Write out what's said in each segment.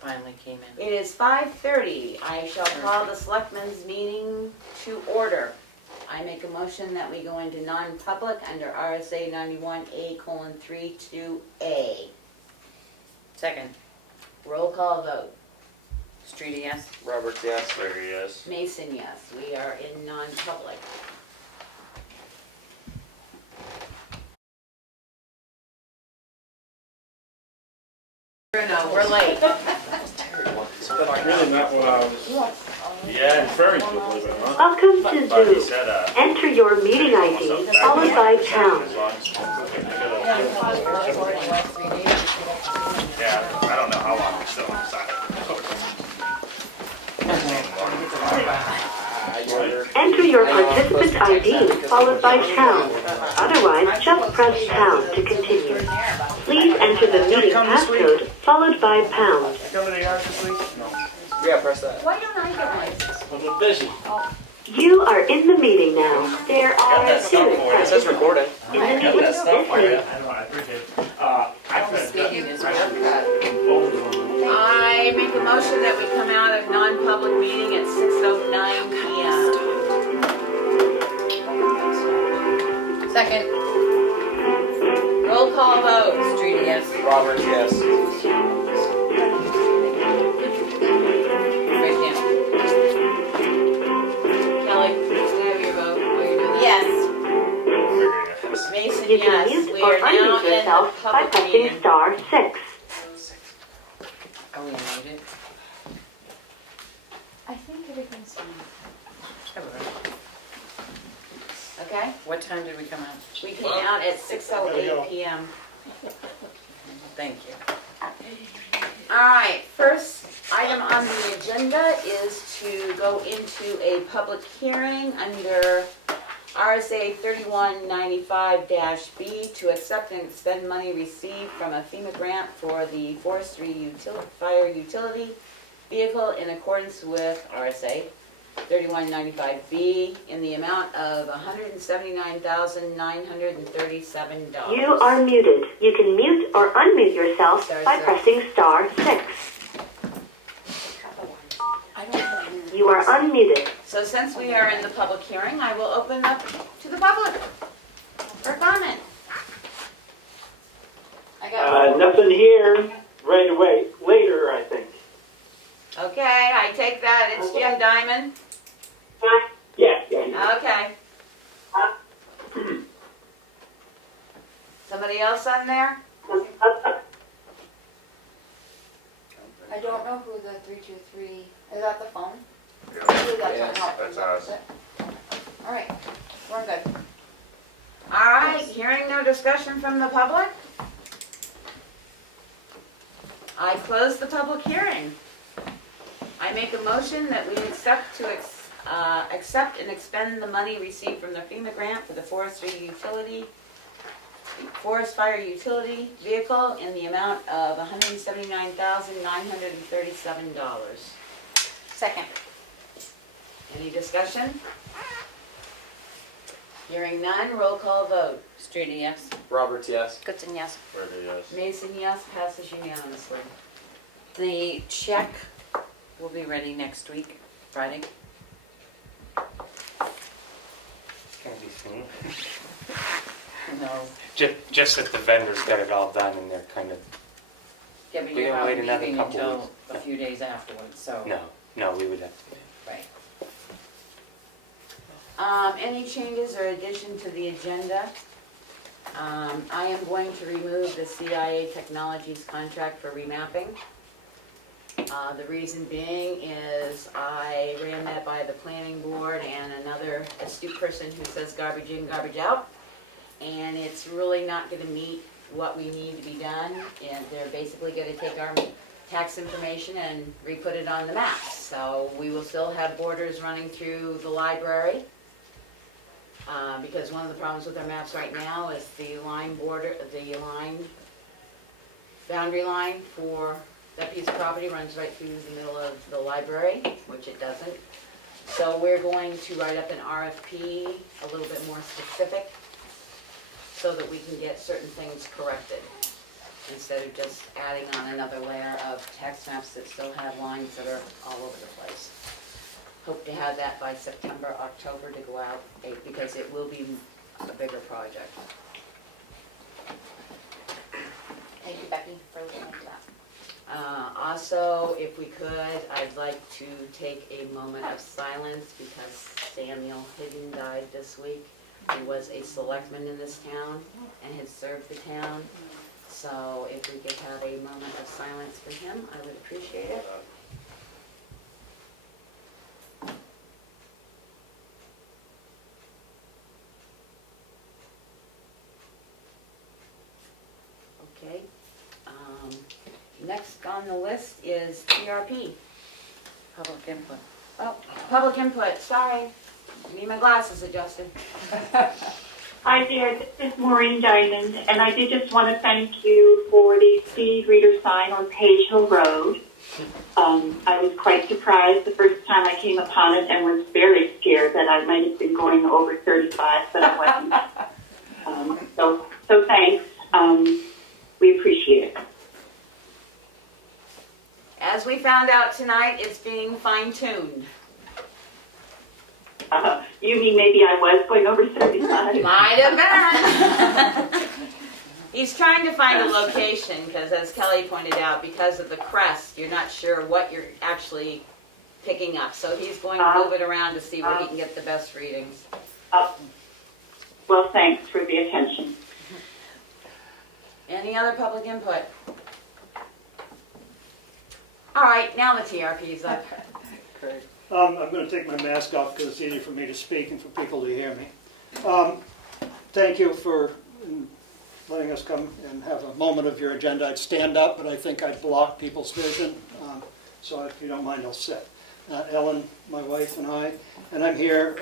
finally came in. It is 5:30. I shall call the Selectmen's meeting to order. I make a motion that we go into non-public under RSA 91A:32A. Second. Roll call vote. Streety, yes. Roberts, yes. Larry, yes. Mason, yes. We are in non-public. No, we're late. That's really not what I was inferring to, believe it or not. Welcome But he to Zoom. said, Enter your meeting ID followed by pound. as long as yeah, I don't know how long we're still inside. Enter your participant ID followed by pound. Otherwise, just press pound to continue. Please enter the meeting passcode followed by pound. Come to the yard this week? No. Yeah, press that. Why don't I get mine? I've been busy. You are in the meeting now. There are two It says participants recording. in the meeting. This I meeting. know, I appreciate it. Speaking is real. I make a motion that we come out of non-public meeting at 6:09 p.m. Second. Roll call vote. Streety, yes. Roberts, yes. Right hand. Kelly, can I have your vote? What are you doing? Yes. Mason, You can yes. mute We or are now unmute in the yourself by public pressing meeting. star 6. Are we muted? I think everything's fine. Okay? What time did we come out? We came out at 6:08 p.m. Thank you. All right, first item on the agenda is to go into a public hearing under RSA 3195-B to accept and expend money received from a FEMA grant for the forestry fire utility vehicle in accordance with RSA 3195-B in the amount of $179,937. You are muted. You can mute or unmute yourself by pressing star 6. You are unmuted. So since we are in the public hearing, I will open up to the public for comment. I got Nothing here right away. Later, I think. okay, I take that it's Jim Diamond. Yeah. Okay. Somebody else on there? I don't know who the 323, is that the phone? Yes, that's us. All right, we're good. All right, hearing no discussion from the public, I close the public hearing. I make a motion that we accept and expend the money received from the FEMA grant for the forest fire utility vehicle in the amount of $179,937. Second. Any discussion? Hearing none, roll call vote. Streety, yes. Roberts, yes. Goodson, yes. Larry, yes. Mason, yes, passes unanimously. The check will be ready next week, Friday. Gonna be soon. No, Just that the vendors got it all done and they're kind of, giving We you gotta out wait another meeting couple until weeks. a few days afterwards, so. no, we would have to. Right. Any changes or addition to the agenda? I am going to remove the CIA Technologies contract for remapping. The reason being is I ran that by the planning board and another astute person who says garbage in, garbage out. And it's really not gonna meet what we need to be done. And they're basically gonna take our tax information and re-put it on the maps. So we will still have borders running through the library. Because one of the problems with our maps right now is the boundary line for that piece of property runs right through the middle of the library, which it doesn't. So we're going to write up an RFP a little bit more specific so that we can get certain things corrected. instead of just adding on another layer of tax maps that still have lines that are all over the place. Hope to have that by September, October to go out, because it will be a bigger project. Thank you, Becky, for looking into that. Also, if we could, I'd like to take a moment of silence because Samuel Hidden died this week. He was a selectman in this town and had served the town. So if we could have a moment of silence for him, I would appreciate it. Okay. Next on the list is TRP. Public input. Oh, public input, sorry. Need my glasses adjusted. Hi there, this is Maureen Diamond, and I did just want to thank you for the speed reader sign on Page Hill Road. I was quite surprised the first time I came upon it and was very scared that I might have been going over 35, but I wasn't. So thanks. We appreciate it. As we found out tonight, it's being fine-tuned. You mean maybe I was going over 35? Might have been. He's trying to find a location because, as Kelly pointed out, because of the crest, you're not sure what you're actually picking up. So he's going to move it around to see where he can get the best readings. Well, thanks for the attention. Any other public input? All right, now the TRP's up. Great. I'm going to take my mask off because it's easy for me to speak and for people to hear me. Thank you for letting us come and have a moment of your agenda. I'd stand up, but I think I'd block people's vision. So if you don't mind, I'll sit. Ellen, my wife, and I'm here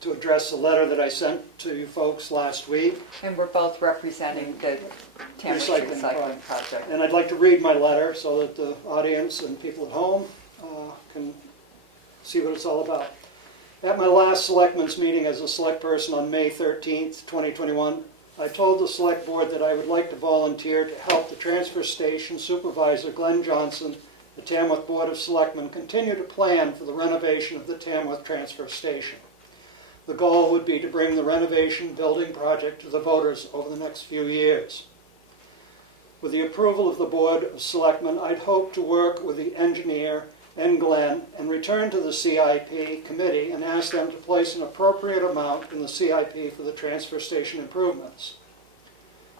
to address a letter that I sent to you folks last week. And we're both representing the Tamworth Recycling Project. And I'd like to read my letter so that the audience and people at home can see what it's all about. At my last Selectmen's meeting as a select person on May 13th, 2021, I told the Select Board that I would like to volunteer to help the Transfer Station Supervisor Glenn Johnson, the Tamworth Board of Selectmen, continue to plan for the renovation of the Tamworth Transfer Station. The goal would be to bring the renovation building project to the voters over the next few years. With the approval of the Board of Selectmen, I'd hope to work with the engineer and Glenn and return to the CIP committee and ask them to place an appropriate amount in the CIP for the transfer station improvements.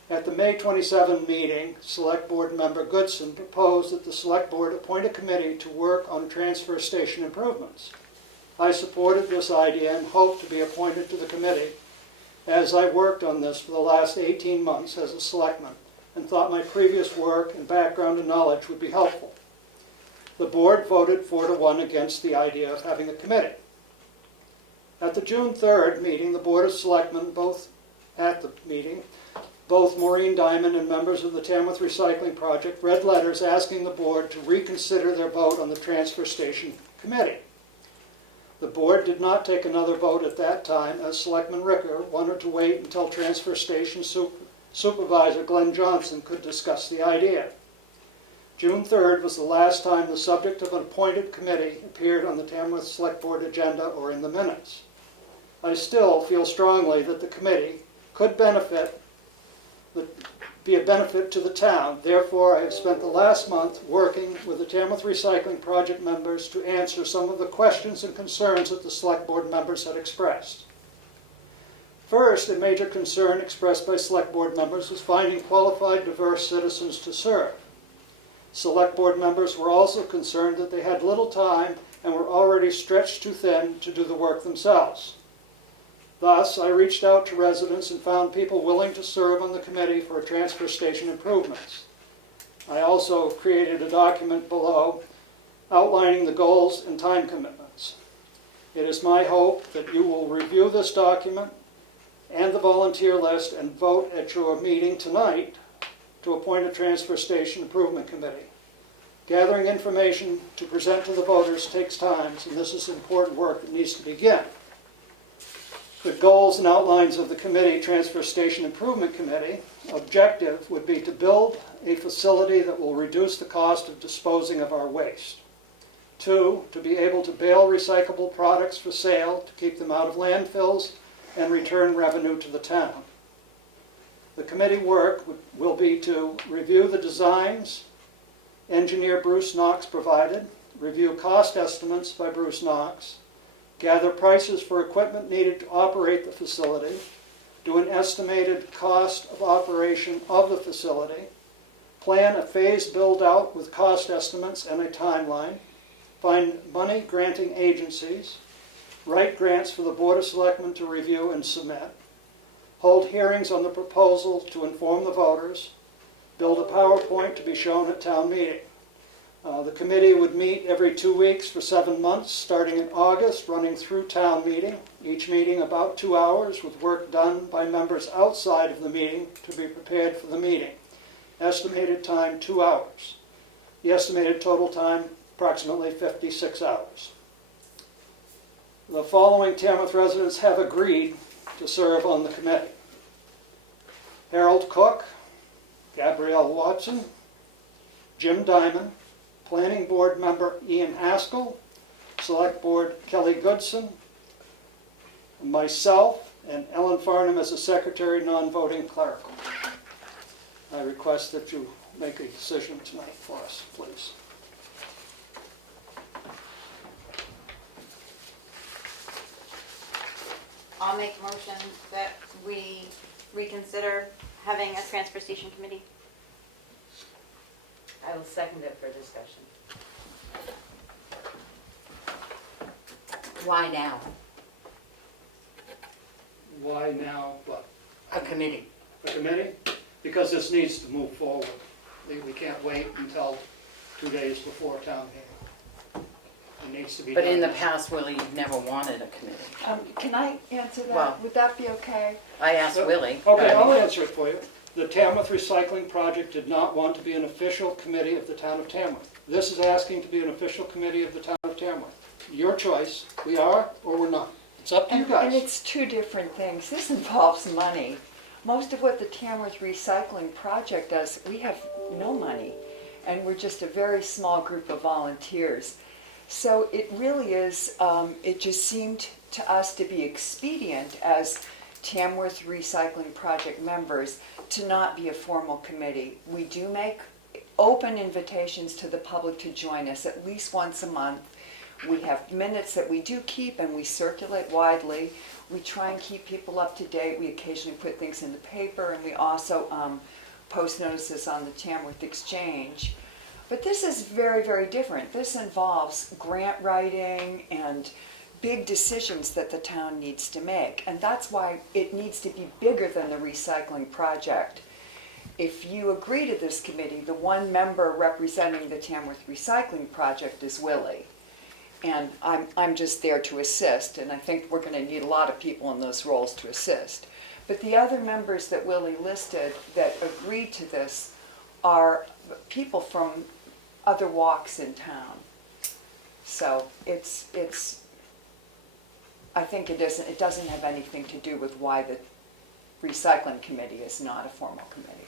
At the May 27 meeting, Select Board member Goodson proposed that the Select Board appoint a committee to work on transfer station improvements. I supported this idea and hoped to be appointed to the committee, as I worked on this for the last 18 months as a selectman and thought my previous work and background and knowledge would be helpful. The board voted 4-1 against the idea of having a committee. At the June 3rd meeting, the Board of Selectmen, both Maureen Diamond and members of the Tamworth Recycling Project read letters asking the board to reconsider their vote on the transfer station committee. The board did not take another vote at that time, as Selectman Ricker wanted to wait until Transfer Station Supervisor Glenn Johnson could discuss the idea. June 3rd was the last time the subject of an appointed committee appeared on the Tamworth Select Board agenda or in the minutes. I still feel strongly that the committee could be a benefit to the town. Therefore, I have spent the last month working with the Tamworth Recycling Project members to answer some of the questions and concerns that the Select Board members had expressed. First, a major concern expressed by Select Board members was finding qualified, diverse citizens to serve. Select Board members were also concerned that they had little time and were already stretched too thin to do the work themselves. Thus, I reached out to residents and found people willing to serve on the committee for transfer station improvements. I also created a document below outlining the goals and time commitments. It is my hope that you will review this document and the volunteer list and vote at your meeting tonight to appoint a transfer station improvement committee. Gathering information to present to the voters takes time, and this is important work that needs to begin. The goals and outlines of the committee, Transfer Station Improvement Committee, objective would be to build a facility that will reduce the cost of disposing of our waste. 2, to be able to bale recyclable products for sale to keep them out of landfills and return revenue to the town. The committee work will be to review the designs engineer Bruce Knox provided, review cost estimates by Bruce Knox, gather prices for equipment needed to operate the facility, do an estimated cost of operation of the facility, plan a phased build-out with cost estimates and a timeline, find money granting agencies, write grants for the Board of Selectmen to review and submit, hold hearings on the proposal to inform the voters, build a PowerPoint to be shown at town meeting. The committee would meet every 2 weeks for 7 months, starting in August, running through town meeting, each meeting about 2 hours with work done by members outside of the meeting to be prepared for the meeting. Estimated time, 2 hours. The estimated total time, approximately 56 hours. The following Tamworth residents have agreed to serve on the committee: Harold Cook, Gabrielle Watson, Jim Diamond, Planning Board member Ian Haskell, Select Board Kelly Goodson, myself, and Ellen Farnham as a secretary, non-voting clerical. I request that you make a decision tonight for us, please. I'll make a motion that we reconsider having a transfer station committee. I will second it for discussion. Why now? Why now, but A committee. a committee? Because this needs to move forward. We can't wait until 2 days before town meeting. It needs to be done. But in the past, Willie, you've never wanted a committee. Can I answer that? Well- Would that be okay? I asked Yep. Willie. Okay, but- I'll answer it for you. The Tamworth Recycling Project did not want to be an official committee of the town of Tamworth. This is asking to be an official committee of the town of Tamworth. Your choice. We are or we're not. It's up to you And guys. it's two different things. This involves money. Most of what the Tamworth Recycling Project does, we have no money. And we're just a very small group of volunteers. So it really is, it just seemed to us to be expedient as Tamworth Recycling Project members to not be a formal committee. We do make open invitations to the public to join us at least once a month. We have minutes that we do keep and we circulate widely. We try and keep people up to date. We occasionally put things in the paper, and we also post notices on the Tamworth Exchange. But this is very, very different. This involves grant writing and big decisions that the town needs to make. And that's why it needs to be bigger than the recycling project. If you agree to this committee, the one member representing the Tamworth Recycling Project is Willie. And I'm just there to assist, and I think we're going to need a lot of people in those roles to assist. But the other members that Willie listed that agreed to this are people from other walks in town. So I think it doesn't have anything to do with why the recycling committee is not a formal committee.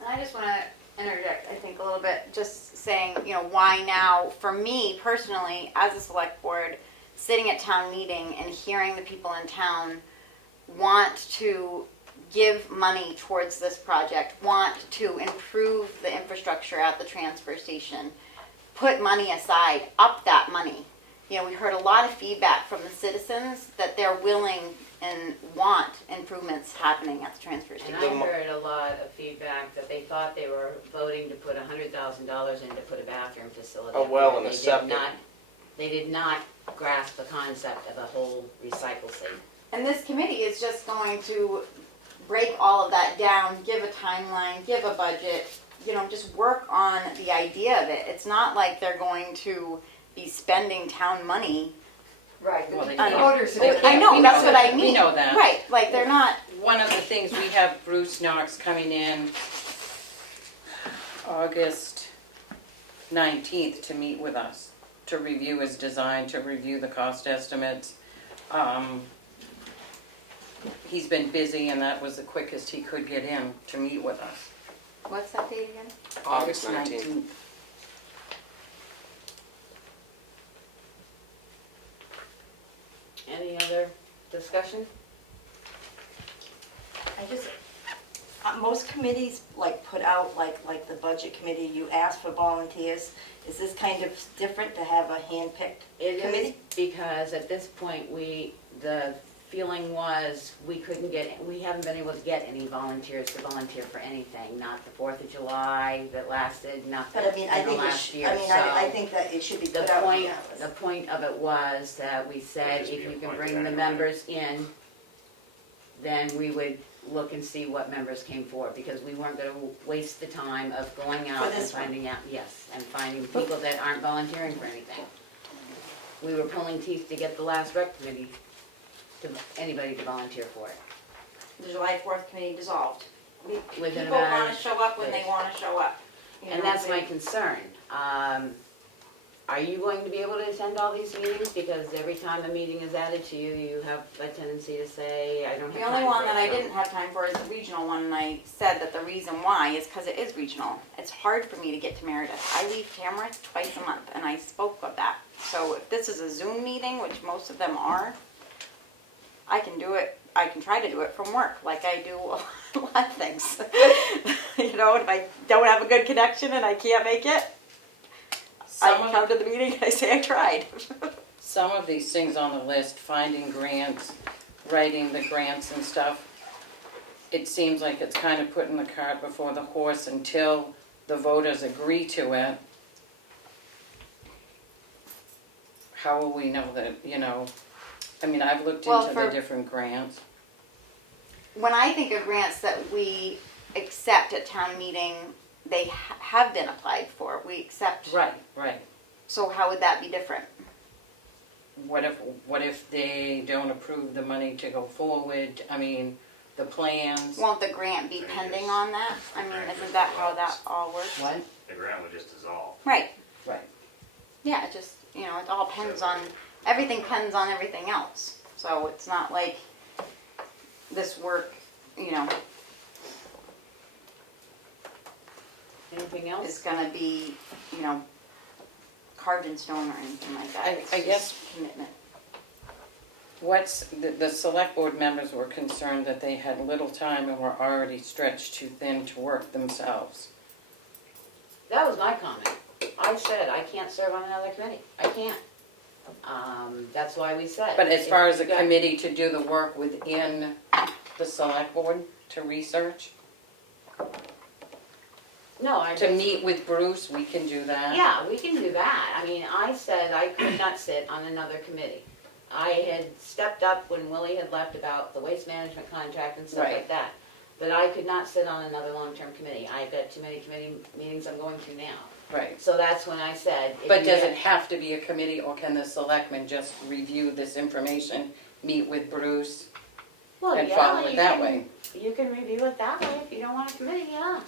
And I just want to interject, I think, a little bit, just saying, why now? For me, personally, as a select board, sitting at town meeting and hearing the people in town want to give money towards this project, want to improve the infrastructure at the transfer station, put money aside, up that money. We heard a lot of feedback from the citizens that they're willing and want improvements happening at the transfer station. And I heard a lot of feedback that they thought they were voting to put $100,000 in to put a bathroom facility. A up well there. and a septic. They did not grasp the concept of a whole recycle thing. And this committee is just going to break all of that down, give a timeline, give a budget, just work on the idea of it. It's not like they're going to be spending town money. Right, Well, the they voters. can't. I know, We that's know what that. I We mean. know that. Right, like they're not. One of the things, we have Bruce Knox coming in August 19th to meet with us, to review his design, to review the cost estimates. he's been busy and that was the quickest he could get in to meet with us. What's that date again? August 19th. Any other discussion? I just, most committees like put out, like the budget committee, you ask for volunteers. Is this kind of different to have a hand-picked It is committee? because at this point, the feeling was we haven't been able to get any volunteers to volunteer for anything, not the 4th of July that lasted, nothing But I mean, in I the think last year. I think that it should be The put out. point, regardless. the point of it was that we said Just if be you can appointed bring the anyway. members in, then we would look and see what members came forward, because we weren't gonna waste the time of going out For and this one. finding out, yes, and finding people that aren't volunteering for anything. We were pulling teeth to get the last rec committee, anybody to volunteer for it. The July 4th committee dissolved. Within People about- wanna show up when they wanna show up. You And know, that's my they- concern. Are you going to be able to attend all these meetings? Because every time a meeting is added to you, you have a tendency to say, I don't have time The only one for it, that I so- didn't have time for is the regional one, and I said that the reason why is because it is regional. It's hard for me to get to Meredith. I leave Tamworth twice a month, and I spoke of that. So if this is a Zoom meeting, which most of them are, I can do it, I can try to do it from work, like I do a lot of things. You know, if I don't have a good connection and I can't make it, I come to the meeting and I say I tried. Some of these things on the list, finding grants, writing the grants and stuff, it seems like it's kind of putting the cart before the horse until the voters agree to it. How will we know that, you know, I mean, I've looked Well, into the for- different grants. When I think of grants that we accept at town meeting, they have been applied for. We accept. Right, right. So how would that be different? What if they don't approve the money to go forward? I mean, the plans. Won't the grant be pending on that? I mean, isn't that how that all works? What? The grant would just dissolve. Right. Right. Yeah, it just, you know, it all depends on, everything depends on everything else. So it's not like this work, you know, Anything else? is gonna be, you know, carved in stone or anything like that. It's I just guess commitment. the select board members were concerned that they had little time and were already stretched too thin to work themselves. That was my comment. I said, I can't serve on another committee. I can't. That's why we said. But as far as a if you got- committee to do the work within the select board, to research, No, I to just- meet with Bruce, we can do that. Yeah, we can do that. I mean, I said I could not sit on another committee. I had stepped up when Willie had left about the waste management contract and stuff Right. like that. But I could not sit on another long-term committee. I've got too many committee meetings I'm going to now. Right. So that's when I said. if But you does get- it have to be a committee, or can the selectmen just review this information, meet with Bruce, Well, and yeah, follow it you that can- way? You can review it that way if you don't want a committee, yeah.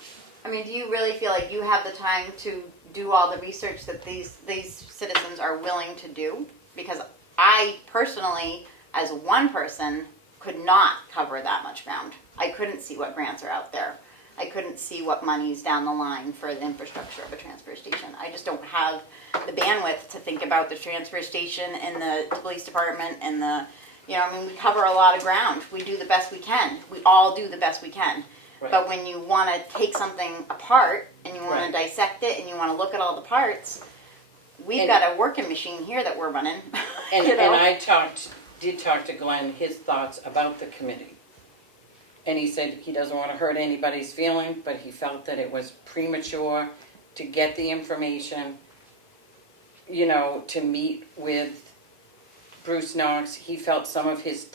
I mean, do you really feel like you have the time to do all the research that these citizens are willing to do? Because I personally, as one person, could not cover that much ground. I couldn't see what grants are out there. I couldn't see what money's down the line for the infrastructure of a transfer station. I just don't have the bandwidth to think about the transfer station and the police department and the, you know, I mean, we cover a lot of ground. We do the best we can. We all do the best we can. Right. But when you want to take something apart and you want Right. to dissect it and you want to look at all the parts, we've And- got a working machine here that we're running. And, you know? and I did talk to Glenn, his thoughts about the committee. And he said he doesn't want to hurt anybody's feeling, but he felt that it was premature to get the information, you know, to meet with Bruce Knox. He felt some of his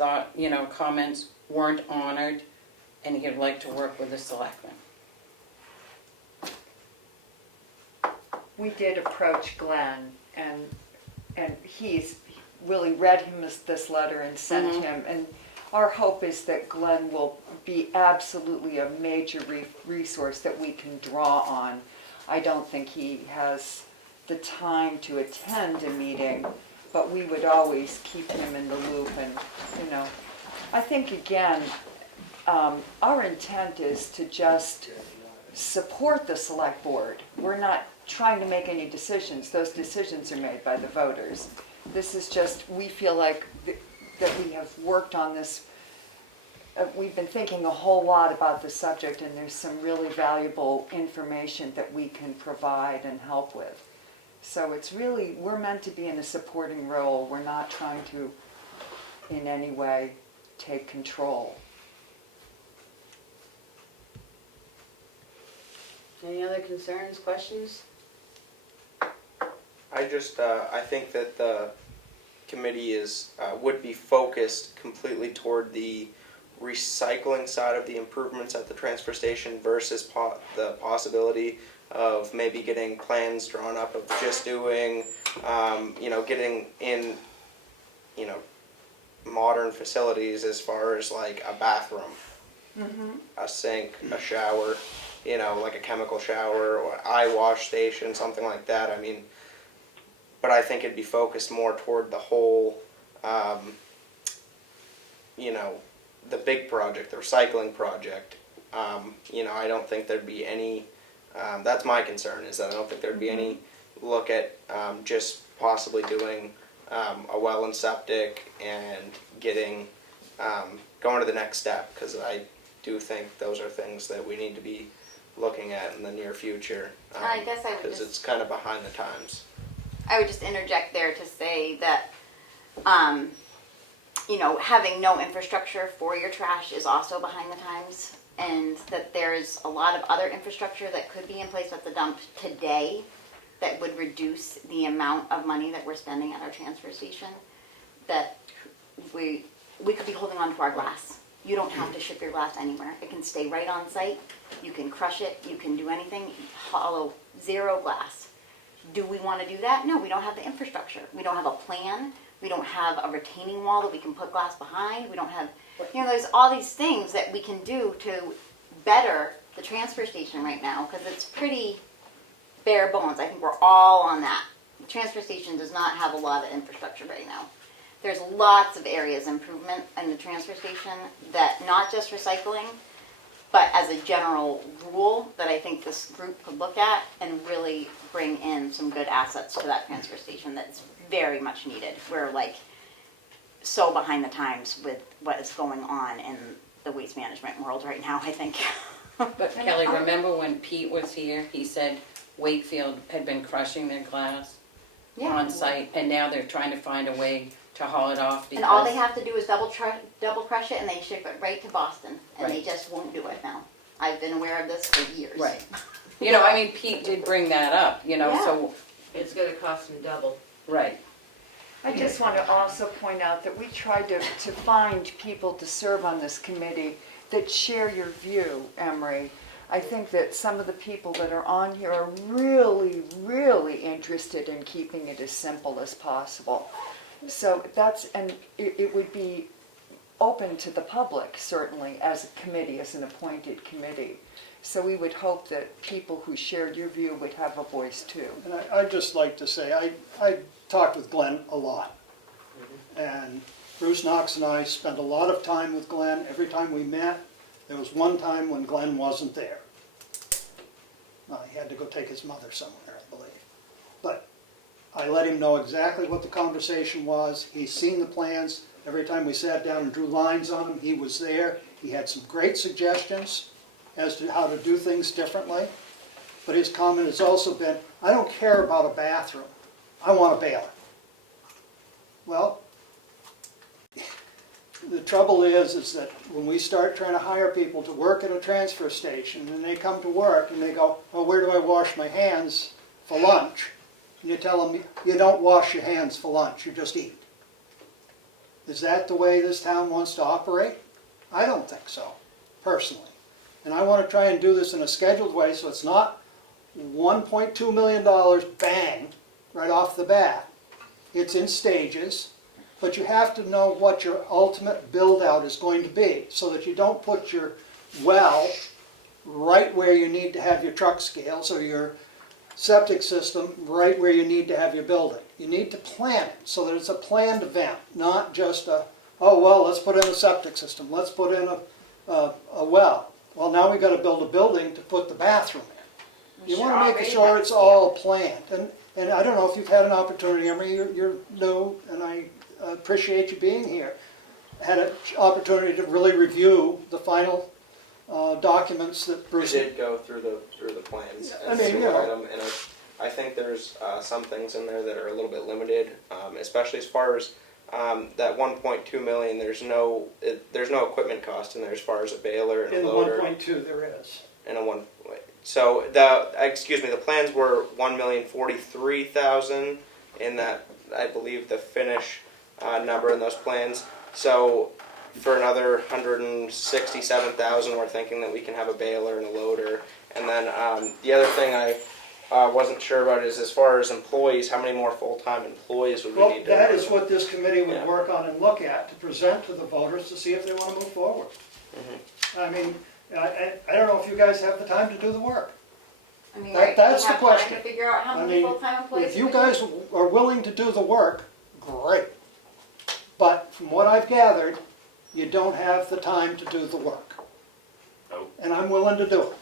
comments weren't honored, and he'd like to work with the selectmen. We did approach Glenn, and he's really read him this letter and sent Mhm. him, and our hope is that Glenn will be absolutely a major resource that we can draw on. I don't think he has the time to attend a meeting, but we would always keep him in the loop and, you know, I think, again, our intent is to just support the select board. We're not trying to make any decisions. Those decisions are made by the voters. This is just, we feel like that we have worked on this. We've been thinking a whole lot about the subject, and there's some really valuable information that we can provide and help with. So it's really, we're meant to be in a supporting role. We're not trying to, in any way, take control. Any other concerns, questions? I think that the committee would be focused completely toward the recycling side of the improvements at the transfer station versus the possibility of maybe getting plans drawn up of just doing, getting in, modern facilities as far as like a bathroom, a sink, a shower, like a chemical shower or eye wash station, something like that. I mean, but I think it'd be focused more toward the whole, the big project, the recycling project. I don't think there'd be any, that's my concern, is that I don't think there'd be any look at just possibly doing a well and septic and getting, going to the next step, because I do think those are things that we need to be looking at in the near future. I guess I would because it's kind of behind the times. I would just interject there to say that, having no infrastructure for your trash is also behind the times, and that there's a lot of other infrastructure that could be in place at the dump today that would reduce the amount of money that we're spending at our transfer station, that we could be holding on to our glass. You don't have to ship your glass anywhere. It can stay right on site. You can crush it. You can do anything. Hollow, zero glass. Do we want to do that? No, we don't have the infrastructure. We don't have a plan. We don't have a retaining wall that we can put glass behind. We don't have, there's all these things that we can do to better the transfer station right now, because it's pretty bare bones. I think we're all on that. The transfer station does not have a lot of infrastructure right now. There's lots of areas improvement in the transfer station that not just recycling, but as a general rule that I think this group could look at and really bring in some good assets to that transfer station that's very much needed. We're like so behind the times with what is going on in the waste management world right now, I think. But Kelly, remember when Pete was here, he said Wakefield had been crushing their glass on site, and now they're trying to find a way to haul it off. And all they have to do is double crush it, and they ship it right to Boston, and they just won't do it now. I've been aware of this for years. Right. Pete did bring that up, so. It's gonna cost them double. Right. I just want to also point out that we tried to find people to serve on this committee that share your view, Emery. I think that some of the people that are on here are really, really interested in keeping it as simple as possible. So it would be open to the public, certainly, as a committee, as an appointed committee. So we would hope that people who shared your view would have a voice too. And I'd just like to say, I talked with Glenn a lot. And Bruce Knox and I spent a lot of time with Glenn. Every time we met, there was one time when Glenn wasn't there. He had to go take his mother somewhere, I believe. But I let him know exactly what the conversation was. He's seen the plans. Every time we sat down and drew lines on them, he was there. He had some great suggestions as to how to do things differently. But his comment has also been, I don't care about a bathroom. I want a baler. Well, the trouble is that when we start trying to hire people to work at a transfer station, and they come to work and they go, oh, where do I wash my hands for lunch? And you tell them, you don't wash your hands for lunch, you just eat. Is that the way this town wants to operate? I don't think so, personally. And I want to try and do this in a scheduled way so it's not $1.2 million bang right off the bat. It's in stages, but you have to know what your ultimate build-out is going to be so that you don't put your well right where you need to have your truck scales or your septic system right where you need to have your building. You need to plan it so that it's a planned event, not just a oh, well, let's put in a septic system, let's put in a well. Well, now we gotta build a building to put the bathroom in. You wanna make sure it's all planned, and I don't know if you've had an opportunity, I mean, you're new, and I appreciate you being here. Had an opportunity to really review the final documents that We Bruce. did go through the plans I and mean, single you know. item, and I think there's some things in there that are a little bit limited, especially as far as that 1.2 million. There's no equipment cost in there as far as a baler and In a the loader 1.2 there is. and a one. So the plans were 1,043,000 in that, I believe the finish number in those plans. So for another 167,000, we're thinking that we can have a baler and a loader. And then the other thing I wasn't sure about is as far as employees, how many more full-time employees would we Well, need? that is what this committee would Yeah. work on and look at, to present to the voters to see if they want to move forward. Mhm. I mean, I don't know if you guys have the time to do the work. I mean, That- right, that's we the have question. time to figure out how I many mean, full-time employees. if you we guys need. are willing to do the work, great. But from what I've gathered, you don't have the time to do the work. Nope. And I'm willing to do it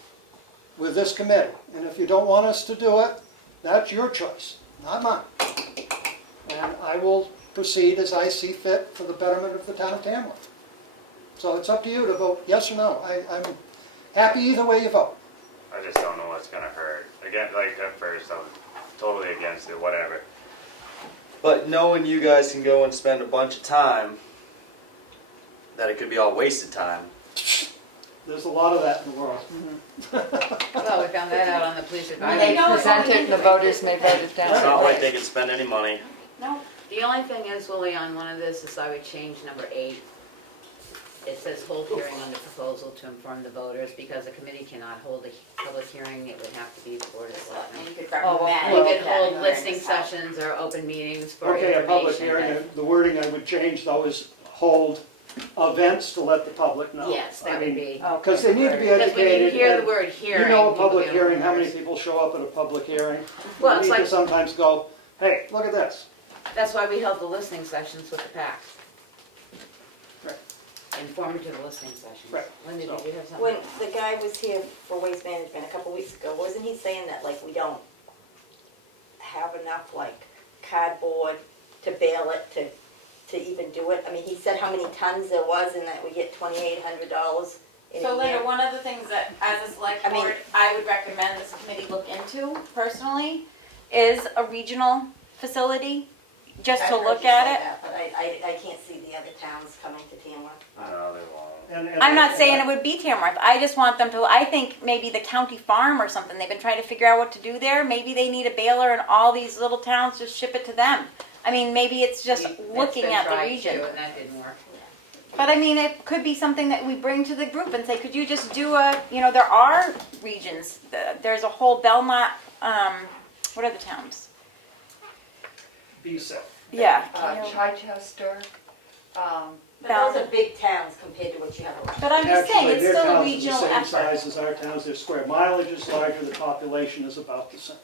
with this committee. And if you don't want us to do it, that's your choice, not mine. And I will proceed as I see fit for the betterment of the town of Tamworth. So it's up to you to vote yes or no. I'm happy either way you vote. I just don't know what's gonna hurt. Again, like at first I was totally against it, whatever. But knowing you guys can go and spend a bunch of time, that it could be all wasted time. There's a lot of that in the world. Well, we found that out on the police When advisory. they present it, the voters may vote it It's down. not like they can spend any money. No, The only thing is, Willie, on one of this is I would change number 8. It says hold hearing on the proposal to inform the voters, because the committee cannot hold a public hearing, it would have to be the board of and selectmen. you could Oh, well, recommend. You well, could hold that listening during this sessions or open meetings for Okay, a public information. hearing, the wording I would change though is hold events to let the public know. Yes, that would be. Because they need to be Because when you educated. hear the and word hearing. You know a people public get hearing, how many nervous. people show up at a public hearing? Well, You it's need to like, sometimes go, hey, look at this. that's why we held the listening sessions with the PACs. Right. Informative listening sessions. Right. Linda, So- did you have something? When the guy was here for Waste Management a couple weeks ago, wasn't he saying that like we don't have enough like cardboard to bale it to even do it? I mean, he said how many tons there was and that we get $2,800 in So a Linda, year. one of the things that as a select I mean- board, I would recommend this committee look into personally is a regional facility, just I've to heard look you say at it. that, But I can't see the other towns coming to Tamworth. No, they won't. I'm not saying it would be Tamworth. I just want them to, I think maybe the county farm or something, they've been trying to figure out what to do there. Maybe they need a baler in all these little towns, just ship it to them. I mean, maybe it's just looking at the region. And that didn't work. But I mean, it could be something that we bring to the group and say, could you just do there are regions. There's a whole Belmont, what are the towns? Be safe. Yeah. Chichester, But those are big towns compared to what you have around. But I'm just saying, Actually, it's their still a towns are regional the same effort. size as our towns, their square mileage is larger, the population is about the same.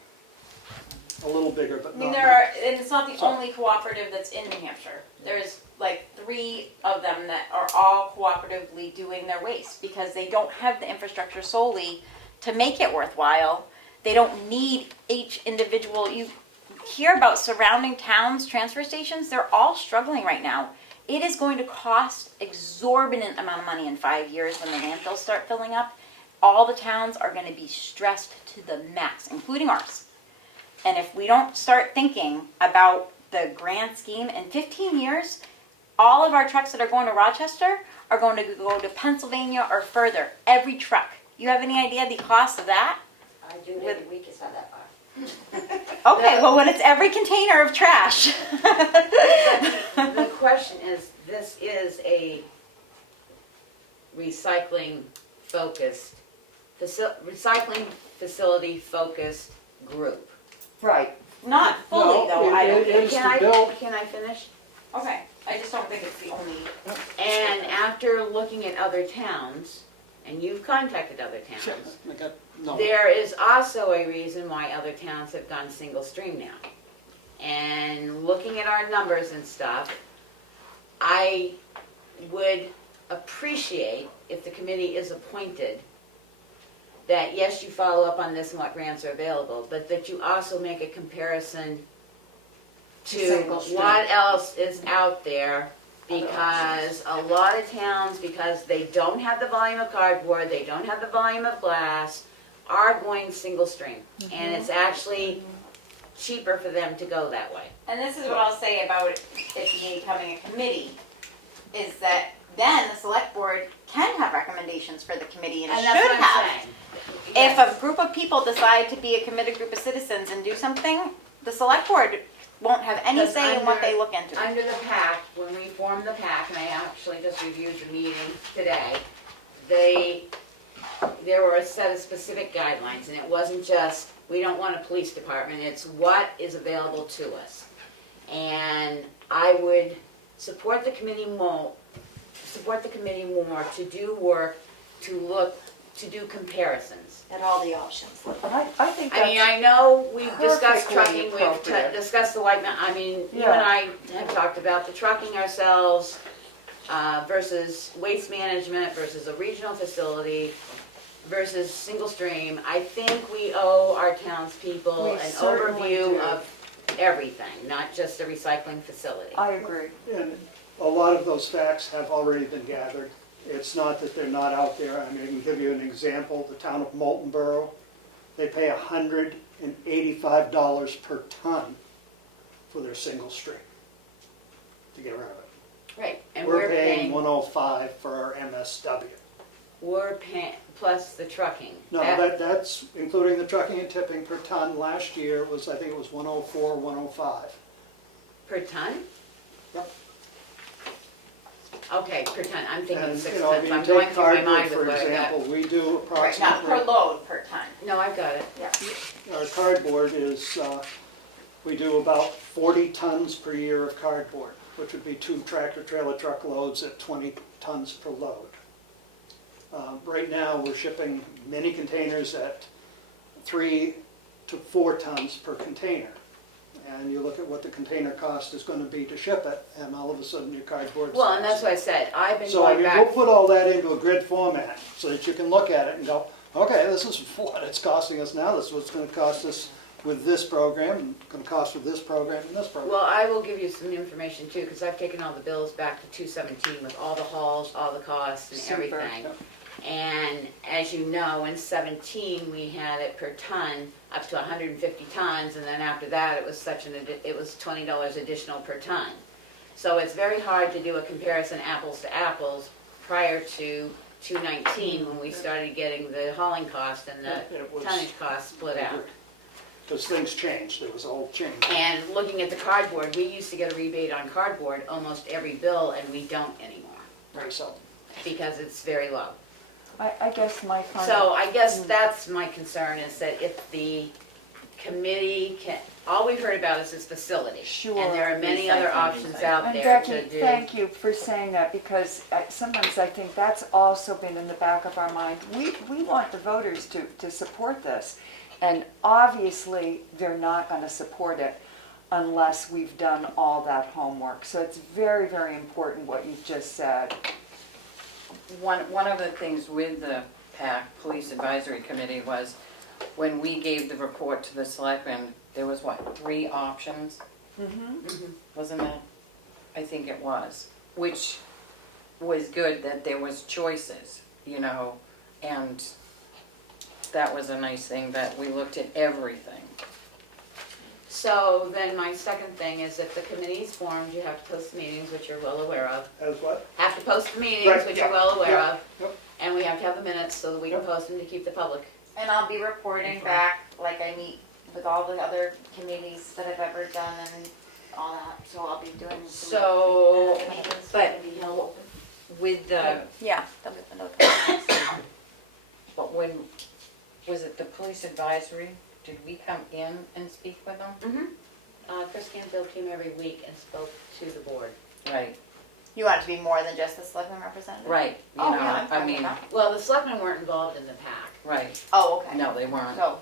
A little bigger, but I mean, not there much. are, and it's not the So- only cooperative that's in New Hampshire. There's like 3 of them that are all cooperatively doing their waste because they don't have the infrastructure solely to make it worthwhile. They don't need each individual. You hear about surrounding towns, transfer stations, they're all struggling right now. It is going to cost exorbitant amount of money in 5 years when the landfills start filling up. All the towns are going to be stressed to the max, including ours. And if we don't start thinking about the grand scheme, in 15 years, all of our trucks that are going to Rochester are going to go to Pennsylvania or further. Every truck. You have any idea the cost of that? I do it every week, it's not that far. Okay, well when it's every container of trash. The question is, this is a recycling focused, recycling facility focused group. right. Not fully No, though, I don't it think. is to build. Can I finish? Okay, I just don't think it's the only. And after looking at other towns, and you've contacted other towns, I got no. there is also a reason why other towns have gone single stream now. And looking at our numbers and stuff, I would appreciate if the committee is appointed, that yes, you follow up on this and what grants are available, but that you also make a comparison to Single stream. what else is out there, because a lot of towns, because they don't have the volume of cardboard, they don't have the volume of glass, are going single stream. And it's actually cheaper for them to go that way. And this is what I'll say about it becoming a committee, is that then the select board can have recommendations for the committee and And should that's what I'm have. saying. If Yes. a group of people decide to be a committed group of citizens and do something, the select board won't have any Because say in what under- they look into. Under the PAC, when we formed the PAC, and I actually just reviewed the meeting today, there were a set of specific guidelines, and it wasn't just, we don't want a police department, it's what is available to us. And I would support the committee more to do work, to do comparisons. And all the options. I think I mean, that's, I know we've discussed perfectly trucking, we've appropriate. discussed the white I mean, you Yeah. and I have talked about the trucking ourselves versus waste management versus a regional facility versus single stream. I think we owe our townspeople We an certainly overview do. of everything, not just a recycling facility. I agree. And a lot of those facts have already been gathered. It's not that they're not out there. I mean, I can give you an example. The town of Moulton Borough, they pay $185 per ton for their single stream to get rid of it. Right, and We're paying 105 for our MSW. we're paying, plus the trucking. No, that's including the trucking and tipping per ton. Last year was, I think it was 104, 105. Per ton? Yep. Okay, per ton, I'm thinking And, 6 you know, I tons, mean, I'm going take through my cardboard, mind with for what I got. example, we do Right, not per approximately, load, per ton. No, I've got it. our cardboard is, we do about 40 tons per year of cardboard, which would be 2 tractor-trailer truck loads at 20 tons per load. Right now, we're shipping mini containers at 3 to 4 tons per container. And you look at what the container cost is going to be to ship it, and all of a sudden your cardboard's. Well, and that's what I said, I've been So I going mean, we'll back, put all that into a grid format so that you can look at it and go, okay, this is what it's costing us now, this is what it's going to cost us with this program, and going to cost with this program and this program. well, I will give you some information too, because I've taken all the bills back to 217 with all the hauls, all the costs and Super. everything. And as you know, in 17, we had it per ton, up to 150 tons, and then after that, it was it was $20 additional per ton. So it's very hard to do a comparison apples to apples prior to 219, when we started getting the hauling cost and the It was- tonnage cost split out. Because things changed, there was a whole change. And looking at the cardboard, we used to get a rebate on cardboard almost every bill, and we don't anymore, Very seldom. because it's very low. I guess my final. So I guess that's my concern, is that if the committee can, all we've heard about is this facility. Sure. And there are many other options out And there Becky, to do. thank you for saying that, because sometimes I think that's also been in the back of our mind. We want the voters to support this, and obviously, they're not gonna support it unless we've done all that homework. So it's very, very important what you've just said. One of the things with the PAC, Police Advisory Committee, was when we gave the report to the selectmen, there was what, 3 options? Wasn't it? I think it was, which was good that there was choices, you know, and that was a nice thing that we looked at everything. So then my second thing is, if the committee's formed, you have to post meetings, which you're well aware of. As what? Have to post meetings, Right, which yeah, you're well aware yeah, of. yep. And we have to have the minutes so that we can Yep. post them to keep the public. And I'll be reporting back, like I meet with all the other committees that I've ever done and all that, so I'll be doing some. So, meetings. but, you know, with the, Yeah, that'll be another. But when, was it the Police Advisory? Did we come in and speak with them? Chris Canfield came every week and spoke to the board. Right, You want it to be more than just the selectmen representative? right, you Oh, know, yeah, I'm I fine with mean, that. Well, the selectmen weren't involved in the PAC. right, Oh, okay. no, they weren't. So,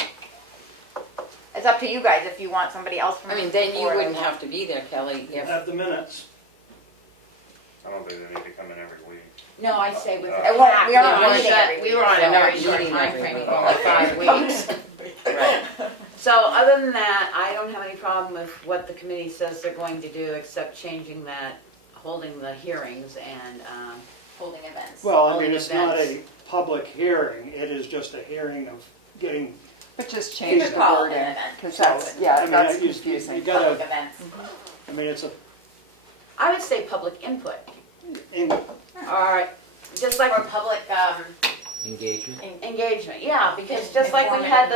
it's up to you guys if you want somebody else from I the mean, then you board. wouldn't have to be there, Kelly, You if, have the minutes. I don't think they need to come in every week. No, I say with the It won't- pack, we aren't you know, meeting every we week, were on a so- very short Meeting time every frame, week. only 5 weeks. Right. So other than that, I don't have any problem with what the committee says they're going to do, except changing that, holding the hearings and, Holding events. Well, I Holding mean, it's not a events. public hearing, it is just a hearing of getting, But just change could the call it wording, an event. because that's, I yeah, mean, that's you confusing. gotta, Public events. I mean, it's a, I would say public input. in, Or just like Or public, Engagement. engagement, yeah, because just like we had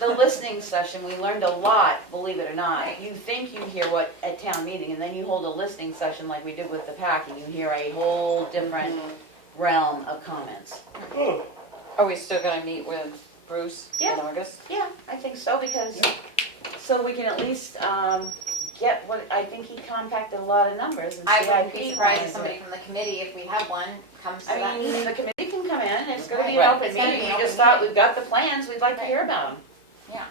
the listening session, we learned a lot, believe it or not. You think you hear what at town meeting, and then you hold a listening session like we did with the PAC, and you hear a whole different realm of comments. Are we still gonna meet with Bruce in Yeah. August? Yeah, I think so, because, so we can at least, get what, I think he compacted a lot of numbers and I wouldn't be CIP surprised if wanted somebody it. from the committee, if we have one, comes to that I mean, meeting. the committee can come in, it's gonna be an Right. open It's gonna be meeting, an we just open thought, meeting. we've got the plans, we'd like to Right. hear about them. Yeah.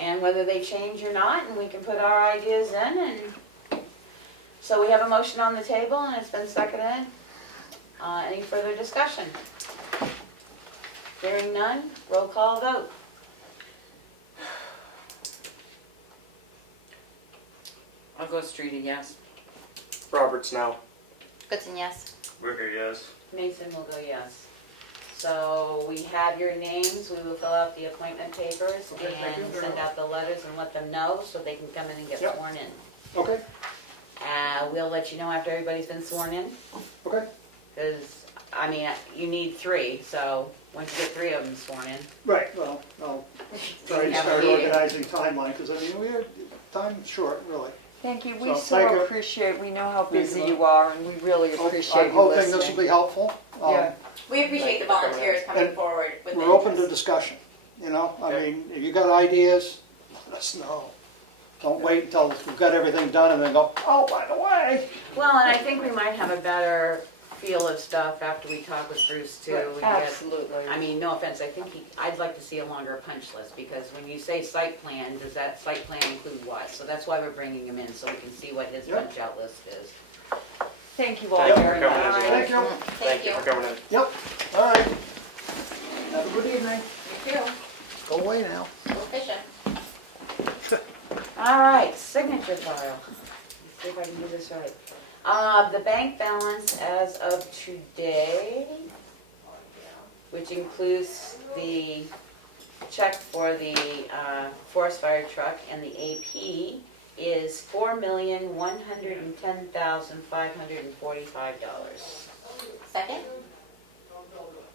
And whether they change or not, and we can put our ideas in, and, so we have a motion on the table, and it's been seconded. Any further discussion? Hearing none, roll call vote. I'll go Streety, yes. Roberts, no. Goodson, yes. Wicker, yes. Mason will go yes. So we have your names, we will fill out the appointment papers Okay, thank you and very send much. out the letters and let them know so they can come in and get Yep. sworn in. okay, We'll let you know after everybody's been sworn in, okay, because, I mean, you need 3, so once you get 3 of them sworn in. right, well, I'll try to have a start meeting. organizing timeline, because I mean, we are, time's short, really. Thank you, So, we thank you. so appreciate, we know how busy you. you are, and we really appreciate I'm you hoping this will listening. be helpful. Yeah. We appreciate the volunteers coming And forward with the We're open to interest. discussion, you know, I Yeah. mean, if you got ideas, let us know. Don't wait until we've got everything done and then go, oh, by the way. Well, and I think we might have a better feel of stuff after we talk with Bruce too. We get- Absolutely. I mean, no offense, I think I'd like to see a longer punch list, because when you say site plan, does that site plan include what? So that's why we're bringing him in, so we can see what his Yep. punch out list is. Thank you all Thank you very for coming much. in. Thank you. Thank you for coming in. Yep, all right. Have a good evening. You too. Go away now. Go fishing. All right, signature file. Let's see if I can do this right. The bank balance as of today, which includes the check for the forest fire truck and the AP, is $4,110,545. Second?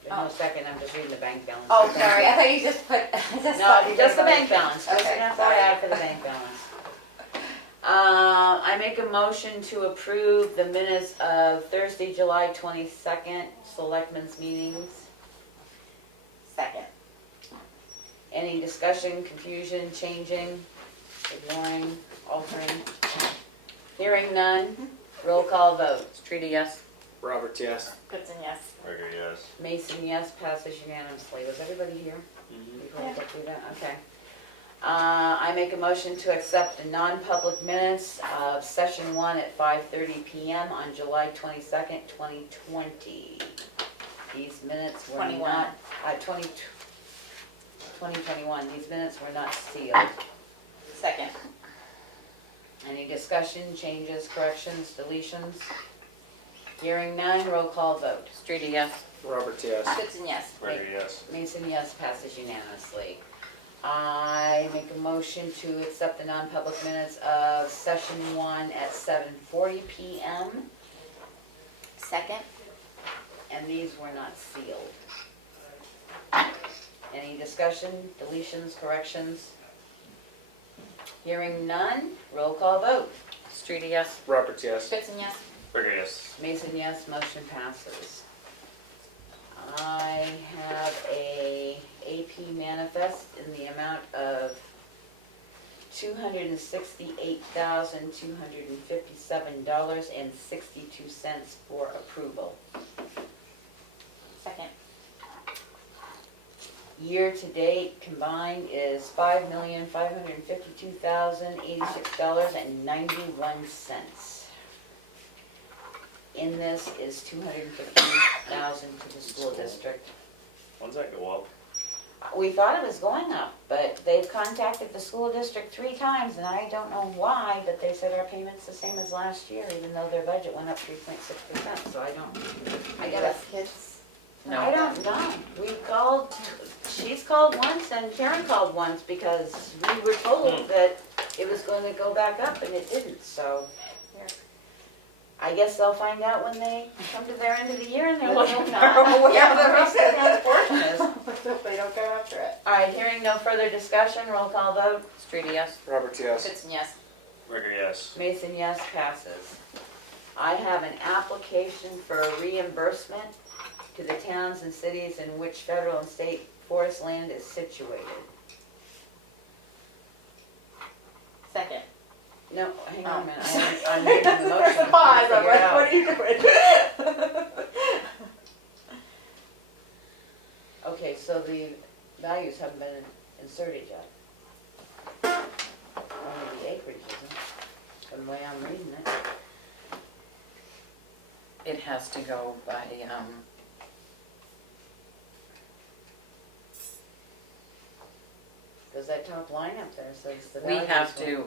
There's no second, I'm just reading the bank balance. Oh, sorry, I thought you just put, No, just the bank balance, just Okay, an sorry. FYI for the bank balance. I make a motion to approve the minutes of Thursday, July 22nd, Selectmen's meetings. Second. Any discussion, confusion, changing, ignoring, altering? Hearing none, roll call vote. Streety, yes. Roberts, yes. Goodson, yes. Wicker, yes. Mason, yes, passes unanimously. Was everybody here? Before we get through that? Okay. I make a motion to accept the non-public minutes of session 1 at 5:30 PM on July 22nd, 2020. These minutes were 21. not, 2021, these minutes were not sealed. Second. Any discussion, changes, corrections, deletions? Hearing none, roll call vote. Streety, yes. Roberts, yes. Goodson, yes. Wicker, yes. Mason, yes, passes unanimously. I make a motion to accept the non-public minutes of session 1 at 7:40 PM, Second. and these were not sealed. Any discussion, deletions, corrections? Hearing none, roll call vote. Streety, yes. Roberts, yes. Goodson, yes. Wicker, yes. Mason, yes, motion passes. I have a AP manifest in the amount of $268,257.62 for approval. Second. Year-to-date combined is $5,552,086.91. in this is $250,000 to the school district. When's that go up? We thought it was going up, but they've contacted the school district 3 times, and I don't know why, but they said our payment's the same as last year, even though their budget went up 3.6%, so I gotta, kids. No. I don't know. We called, she's called once and Karen called once because we were told that it was going to go back up and it didn't, so. I guess they'll find out when they come to their end of the year and they're looking for where the rest of the portion is. Let's hope they don't go after it. All right, hearing no further discussion, roll call vote. Street, yes? Roberts, yes. Pitson, yes. Ricker, yes. Mason, yes, passes. I have an application for a reimbursement to the towns and cities in which federal and state forest land is situated. Second. No, hang on a minute, I'm reading the motion. There's a pause, I'm like, what are you doing? Okay, so the values haven't been inserted yet. Only the acreage, isn't it? From the way I'm reading it. It has to go by, Because that top line up there says the we values.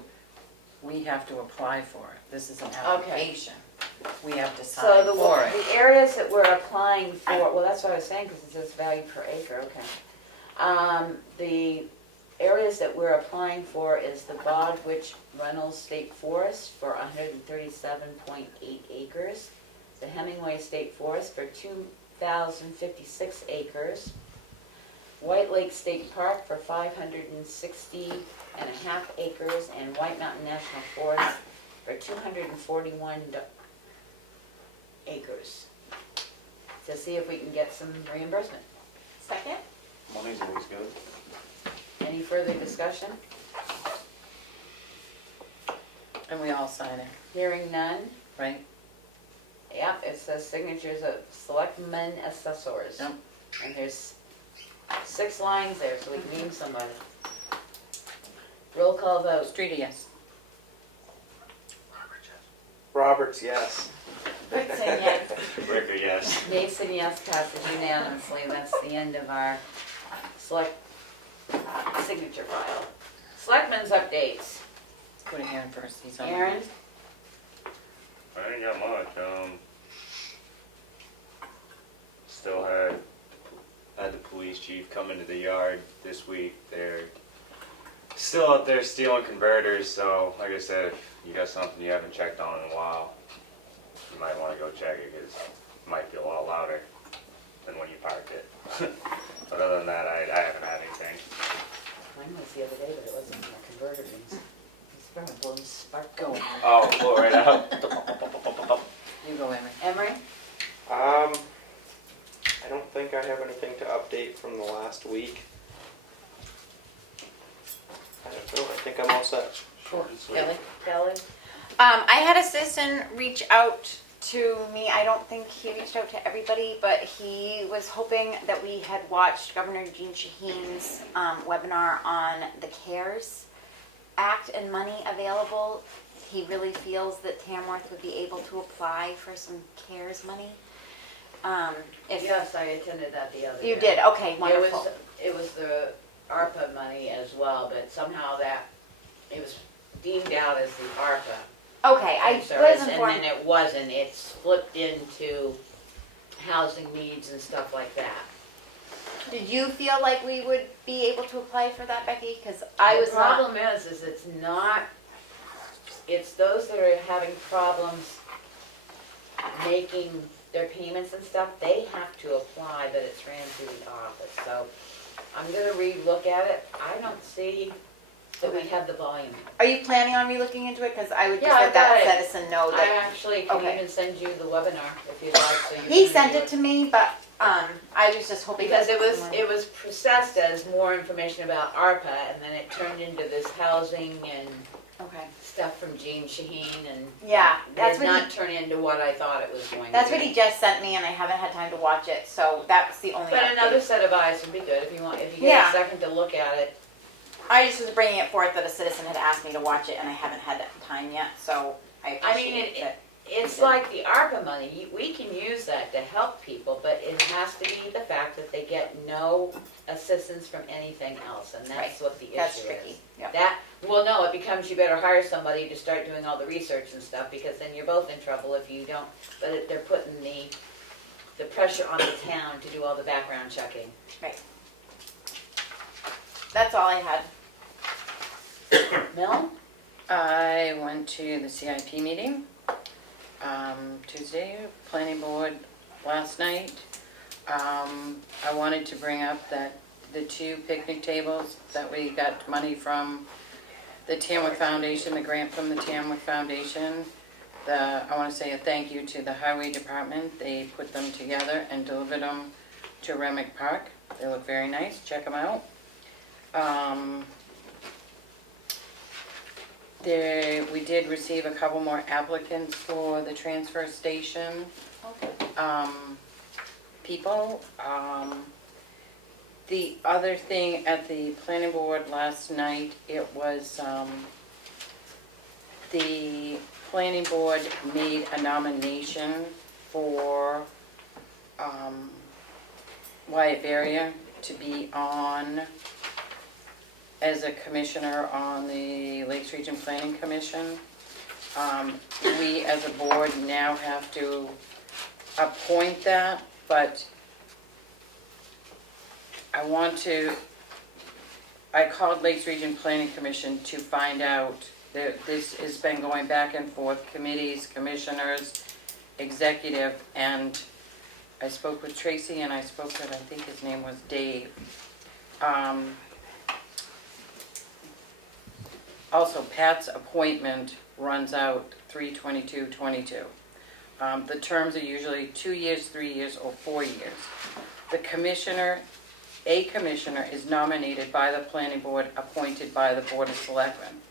we have to apply for it. This is an application. We have to So sign for it. the areas that we're applying for, well, that's what I was saying, because it says value per acre, okay. The areas that we're applying for is the Baldwin Reynolds State Forest for 137.8 acres, the Hemingway State Forest for 2,056 acres, White Lake State Park for 560.5 acres, and White Mountain National Forest for 241 acres, to see if we can get some reimbursement. Second? Money's always good. Any further discussion? And we all sign it, Hearing none. right? Yep, it says signatures of Selectmen assessors. Yep. And there's 6 lines there, so we can name somebody. Roll call vote. Street, yes? Roberts, yes. Pitson, yes. Ricker, yes. Mason, yes, passes unanimously. That's the end of our select signature file. Selectmen's updates. Put Aaron first, he's on. Aaron? I ain't got much. Still had the police chief come into the yard this week. They're still out there stealing converters, so like I said, if you got something you haven't checked on in a while, you might want to go check it because it might be a lot louder than when you parked it. But other than that, I haven't had anything. Mine was the other day, but it wasn't a converter. It's from a blown spark. Go. Oh, blow right out. You go, Emery. Emery? I don't think I have anything to update from the last week. I think I'm all set. Short and sweet. Kelly? I had a citizen reach out to me. I don't think he reached out to everybody, but he was hoping that we had watched Governor Jean Shaheen's webinar on the CARES Act and money available. He really feels that Tamworth would be able to apply for some CARES money. Yes, I attended that the other day. You did? Okay, wonderful. It was the ARPA money as well, but somehow it was deemed out as the ARPA. Okay, I service, was and informed. then it wasn't. It's flipped into housing needs and stuff like that. Did you feel like we would be able to apply for that, Becky? Because I was The not. problem is it's not, it's those that are having problems making their payments and stuff, they have to apply, but it's ran through the office. So I'm gonna re-look at it. I don't see that we have the volume. Are you planning on re-looking into it? Because I would just Yeah, let I've that got it. citizen know I that. actually can Okay. even send you the webinar if you'd like. So you He can sent review it to me, but I was just hoping because that it was processed as more information about ARPA, and then it turned into this housing and Okay. stuff from Jean Shaheen, and Yeah, that's did what not turn into what I thought it was going That's to what be. he just sent me, and I haven't had time to watch it, so that's the only. But update. another set of eyes would be good if you want. If you get Yeah. a second to look at it. I just was bringing it forth that a citizen had asked me to watch it, and I haven't had time yet, so I appreciate I mean, that. it's like the ARPA money, we can use that to help people, but it has to be the fact that they get no assistance from anything else, and that's Right. what the issue That's is. tricky, yep. That, well, no, it becomes you better hire somebody to start doing all the research and stuff, because then you're both in trouble if you don't, but they're putting the pressure on the town to do all the background checking. Right. That's all I had. Mel? I went to the CIP meeting Tuesday, planning board last night. I wanted to bring up that the 2 picnic tables that we got money from the Tamworth Foundation, the grant from the Tamworth Foundation. I want to say a thank you to the highway department. They put them together and delivered them to Remick Park. They look very nice. Check them out. We did receive a couple more applicants for the transfer station. People. The other thing at the planning board last night, it was the planning board made a nomination for Wyatt Barrier to be on as a commissioner on the Lakes Region Planning Commission. We as a board now have to appoint that, but I called Lakes Region Planning Commission to find out that this has been going back and forth, committees, commissioners, executive, and I spoke with Tracy and I spoke with, I think his name was Dave. Also, Pat's appointment runs out 3/22/22. The terms are usually 2 years, 3 years, or 4 years. A commissioner is nominated by the planning board, appointed by the Board of Selectmen.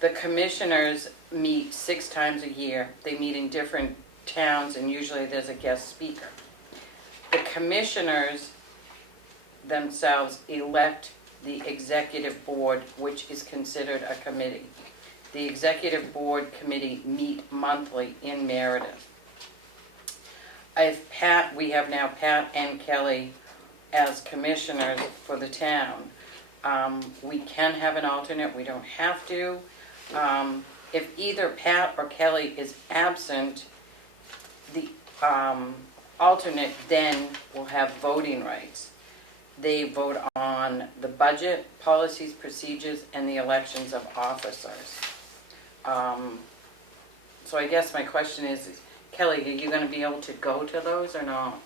The commissioners meet 6 times a year. They meet in different towns, and usually there's a guest speaker. The commissioners themselves elect the executive board, which is considered a committee. The executive board committee meet monthly in Meredith. We have now Pat and Kelly as commissioners for the town. We can have an alternate, we don't have to. If either Pat or Kelly is absent, the alternate then will have voting rights. They vote on the budget, policies, procedures, and the elections of officers. So I guess my question is, Kelly, are you going to be able to go to those or not?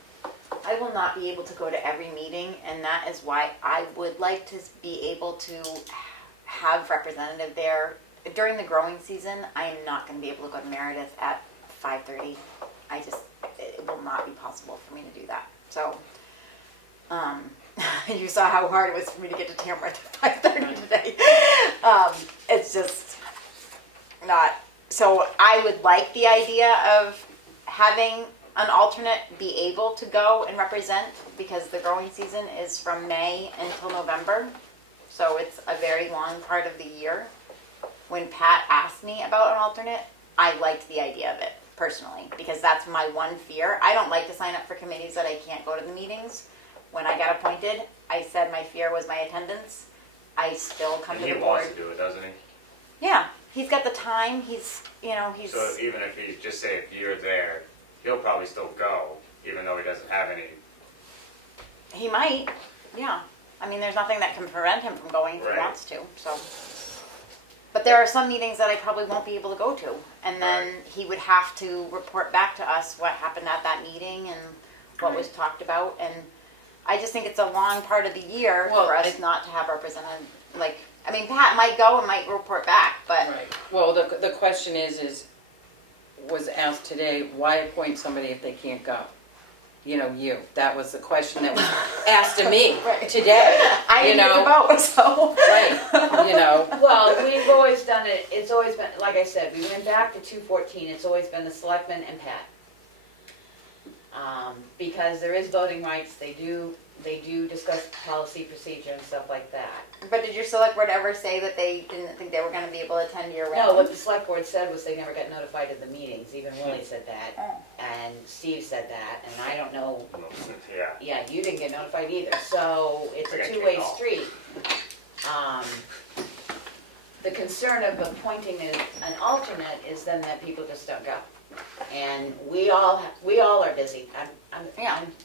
I will not be able to go to every meeting, and that is why I would like to be able to have representative there. During the growing season, I am not going to be able to go to Meredith at 5:30. It will not be possible for me to do that. So, you saw how hard it was for me to get to Tamworth at 5:30 today. It's just not. So I would like the idea of having an alternate be able to go and represent, because the growing season is from May until November. So it's a very long part of the year. When Pat asked me about an alternate, I liked the idea of it personally, because that's my one fear. I don't like to sign up for committees that I can't go to the meetings. When I got appointed, I said my fear was my attendance. I still come to the board. He wants to do it, doesn't he? Yeah, he's got the time. He's. So even if he, just say if you're there, he'll probably still go, even though he doesn't have any. He might, yeah. I mean, there's nothing that can prevent him from going if he wants to, so. But there are some meetings that I probably won't be able to go to, and then he would have to report back to us what happened at that meeting and what was talked about, and I just think it's a long part of the year for us not to have represented, Pat might go and might report back, but. Right. Well, the question was asked today, why appoint somebody if they can't go? That was the question that was asked of me today. I didn't get to vote, so. Right, Well, we've always done it, it's always been, like I said, we went back to 214, it's always been the Selectmen and Pat. Because there is voting rights, they do they do discuss policy, procedure and stuff like that. But did your select board ever say that they didn't think they were gonna be able to attend your No, what round? the select board said was they never got notified of the meetings, even Willie said that, Oh. and Steve said that, and I don't know, Yeah. yeah, you didn't get notified either, so it's I a got two-way kicked off. street. The concern of appointing an alternate is then that people just don't go. And we all are busy.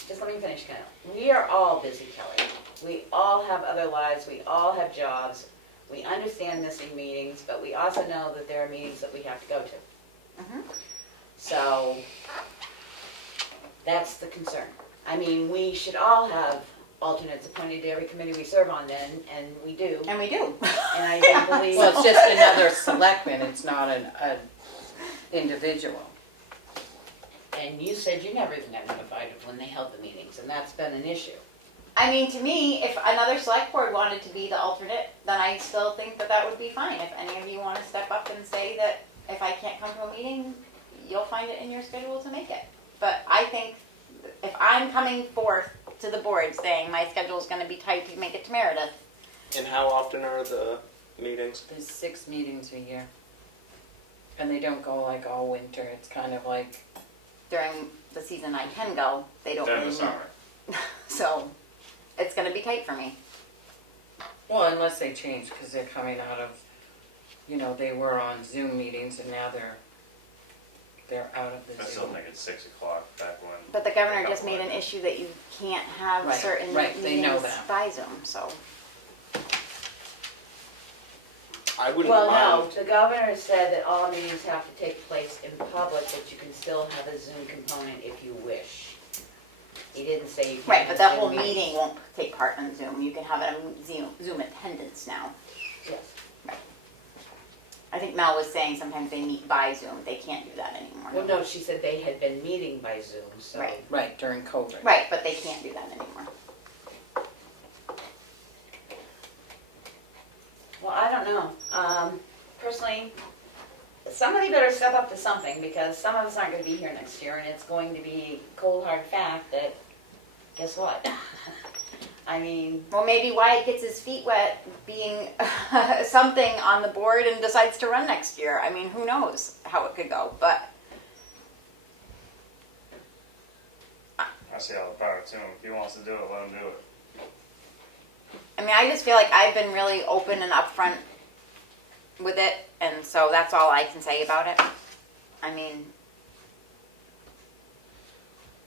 Just let me finish, Ken. We are all busy, Kelly. We all have other lives, we all have jobs. We understand missing meetings, but we also know that there are meetings that we have to go to. Mhm. So, that's the concern. I mean, we should all have alternates appointed to every committee we serve on then, and we do. And we do. And I do believe. Well, it's just another selectman, it's not an individual. And you said you never even got notified of when they held the meetings, and that's been an issue. I mean, to me, if another select board wanted to be the alternate, then I still think that that would be fine. If any of you want to step up and say that if I can't come to a meeting, you'll find it in your schedule to make it. But I think if I'm coming forth to the board saying my schedule is going to be tight to make it to Meredith, And how often are the meetings? There's 6 meetings a year. And they don't go like all winter, it's kind of like, during the season I can go, they don't During really the summer. meet. So it's going to be tight for me. well, unless they change, because they're coming out of, they were on Zoom meetings and now they're out of the I Zoom. still think it's 6 o'clock back when. But the governor just made an issue that you can't have Right, certain right, they know meetings that. by Zoom, so. I wouldn't Well, no, mind. the governor said that all meetings have to take place in public, but you can still have a Zoom component if you wish. He didn't say you can't. Right, but the have whole Zoom meeting won't take part in Zoom. You can have it on Zoom attendance now. Yes. I think Mel was saying sometimes they meet by Zoom. They can't do that anymore. Well, no, she said they had been meeting by Zoom, so. Right. Right, during COVID. Right, but they can't do that anymore. Well, I don't know. Personally, somebody better step up to something, because some of us aren't gonna be here next year, and it's going to be cold hard fact that, guess what? I mean, Well, maybe Wyatt gets his feet wet being something on the board and decides to run next year. I mean, who knows how it could go, but I see all the power to him. If he wants to do it, let him do it. I mean, I just feel like I've been really open and upfront with it, and so that's all I can say about it. I mean,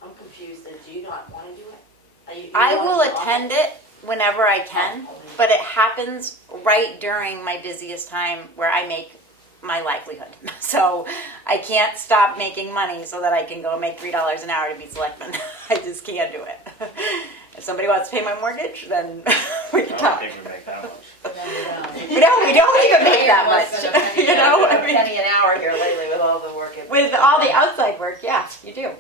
I'm confused, do you not wanna do it? You I wanna will be off? attend it whenever I can, but it happens right during my busiest time where I make my livelihood. So I can't stop making money so that I can go make $3 an hour to be selectman. I just can't do it. If somebody wants to pay my mortgage, then we I can don't talk. think we make that much. We don't even make that much. You know, I mean, penny an hour here lately with all the work. with all the outside work, yeah, you do.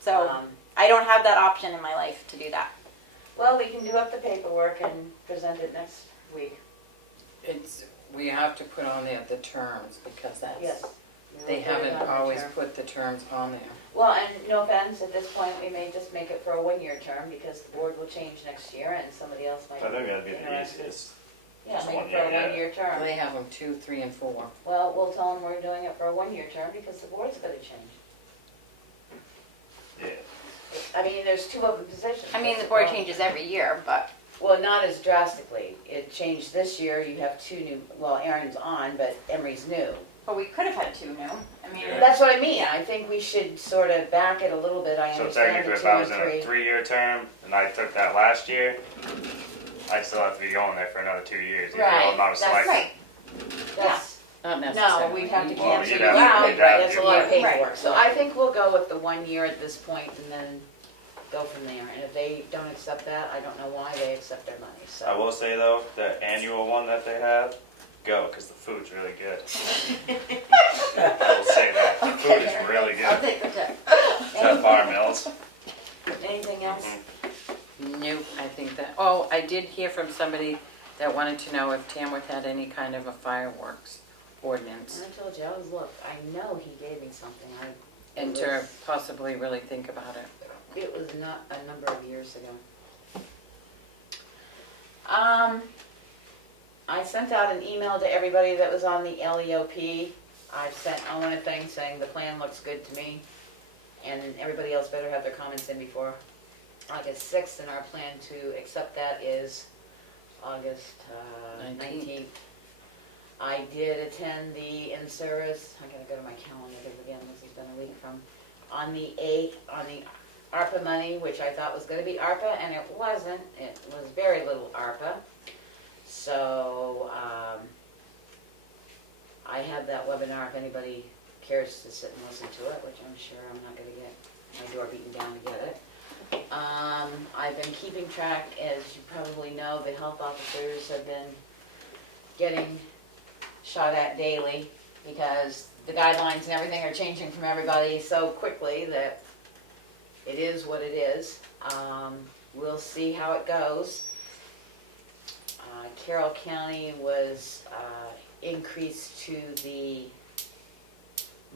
So Um, I don't have that option in my life to do that. Well, we can do up the paperwork and present it next week. We have to put on there the terms, because Yes. they We'll put it haven't on the always term. put the terms on there. Well, and no offense, at this point, we may just make it for a one-year term, because the board will change next year, and somebody else might. I think that'd be the interested. easiest. Yeah, Just make one it for a year, yeah. one-year term. They have them 2, 3, and 4. Well, we'll tell them we're doing it for a one-year term, because the board's gonna change. Yeah. I mean, there's 2 open positions. I mean, the board changes every year, but Well, not as drastically. It changed this year, you have 2 new, well, Aaron's on, but Emery's new. we could have had 2 new. I mean, Yeah. That's what I mean, I think we should sort of back it a little bit, I So understand technically, the if 2 I and was in a 3. 3-year term and I took that last year, I'd still have to be going there for another 2 years. Even though Right, I'm not a that's selectman. right. That's, Not necessarily. no, we'd have to Well, cancel you'd you have to- out, you'd have that's to, a lot of but- paperwork. So I think we'll go with the 1 year at this point and then go from there. And if they don't accept that, I don't know why they accept their money, I so. will say though, the annual one that they have, go, because the food's really good. I will say that. The food is really I'll good. take the check. It's at Bar Mills. Anything else? Nope, I think that, I did hear from somebody that wanted to know if Tamworth had any kind of a fireworks ordinance, And I told you, I was, look, I know he gave me something, and to possibly really think about it. it was not a number of years ago. I sent out an email to everybody that was on the LEOP. I've sent Owen a thing saying the plan looks good to me, and everybody else better have their comments in before August 6th, and our plan to accept that is August 19th. I did attend the in-service, I gotta go to my calendar because again, this has been a week from, on the 8th, on the ARPA money, which I thought was gonna be ARPA, and it wasn't. It was very little ARPA. So, I have that webinar if anybody cares to sit and listen to it, which I'm sure I'm not gonna get my door beaten down to get it. I've been keeping track, as you probably know, the health officers have been getting shot at daily because the guidelines and everything are changing from everybody so quickly that it is what it is. We'll see how it goes. Carroll County was increased to the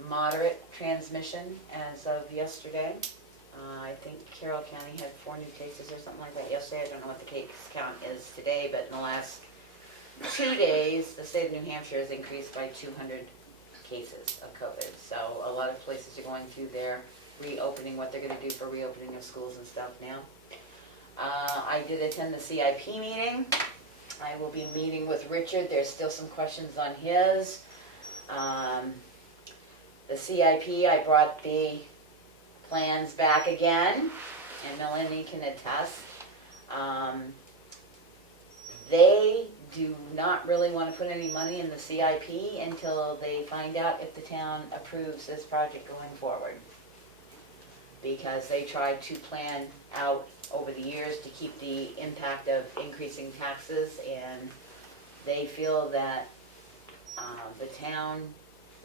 moderate transmission as of yesterday. I think Carroll County had 4 new cases or something like that yesterday. I don't know what the case count is today, but in the last 2 days, the state of New Hampshire has increased by 200 cases of COVID. So a lot of places are going through their reopening, what they're going to do for reopening of schools and stuff now. I did attend the CIP meeting. I will be meeting with Richard. There's still some questions on his. The CIP, I brought the plans back again, and Melanie can attest. They do not really want to put any money in the CIP until they find out if the town approves this project going forward. Because they tried to plan out over the years to keep the impact of increasing taxes, and they feel that the town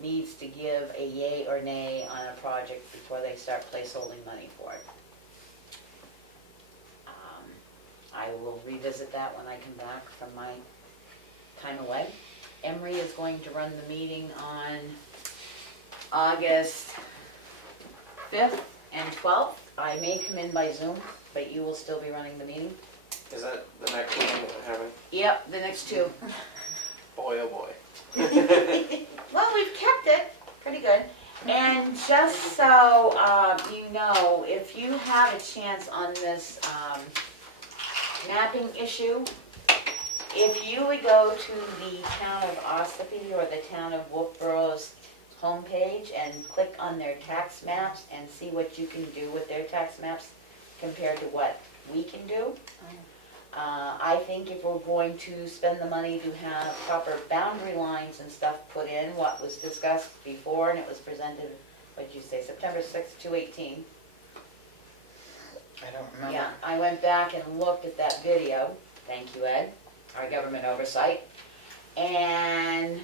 needs to give a yay or nay on a project before they start placeholding money for it. I will revisit that when I come back from my time away. Emery is going to run the meeting on August 5th and 12th. I may come in by Zoom, but you will still be running the meeting. Is that the next one that we're having? Yep, the next 2. Boy, oh boy. Well, we've kept it pretty good. And just so you know, if you have a chance on this mapping issue, if you would go to the town of Ossipee or the town of Wolfborough's homepage and click on their tax maps and see what you can do with their tax maps compared to what we can do. I think if we're going to spend the money to have proper boundary lines and stuff put in, what was discussed before, and it was presented, what did you say, September 6th, 2018. I don't remember. Yeah, I went back and looked at that video. Thank you, Ed, our government oversight. And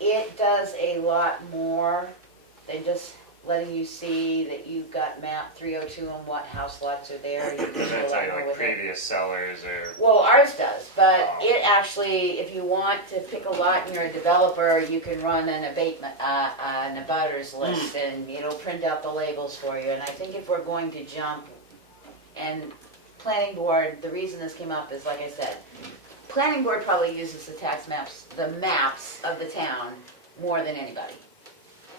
it does a lot more than just letting you see that you've got map 302 and what house lots are there. You can do Does a that lot tell you more like with it. previous sellers or? Well, ours does, but Oh. it actually, if you want to pick a lot and you're a developer, you can run an abatement, an abutters list, and it'll print out the labels for you. And I think if we're going to jump, and planning board, the reason this came up is, like I said, planning board probably uses the tax maps, the maps of the town more than anybody.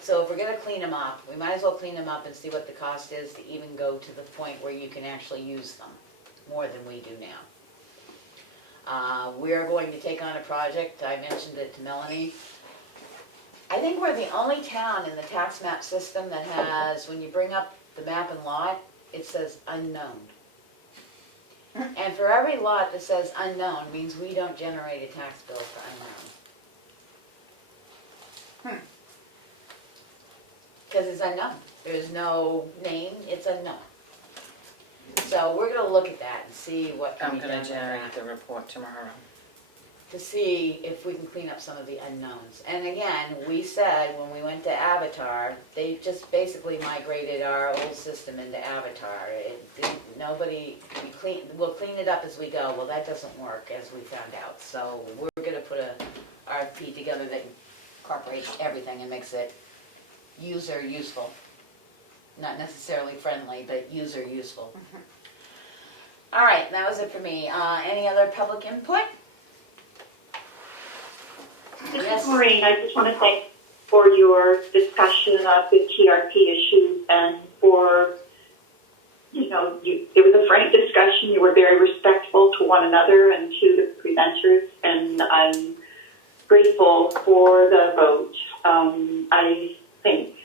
So if we're gonna clean them up, we might as well clean them up and see what the cost is to even go to the point where you can actually use them, more than we do now. We're going to take on a project, I mentioned it to Melanie. I think we're the only town in the tax map system that has, when you bring up the map and lot, it says unknown. And for every lot that says unknown means we don't generate a tax bill for unknown. Because it's unknown. There's no name, it's unknown. So we're gonna look at that and see what can I'm be done gonna with generate that. the report tomorrow. To see if we can clean up some of the unknowns. And again, we said when we went to Avatar, they just basically migrated our old system into Avatar. It didn't, we'll clean it up as we go. Well, that doesn't work, as we found out. So we're gonna put a RFP together that incorporates everything and makes it user useful. Not necessarily friendly, but user useful. All right, that was it for me. Any other public input? This Yes. is Maureen. I just want to thank for your discussion of the TRP issues and for, it was a frank discussion. You were very respectful to one another and to the presenters, and I'm grateful for the vote. I think,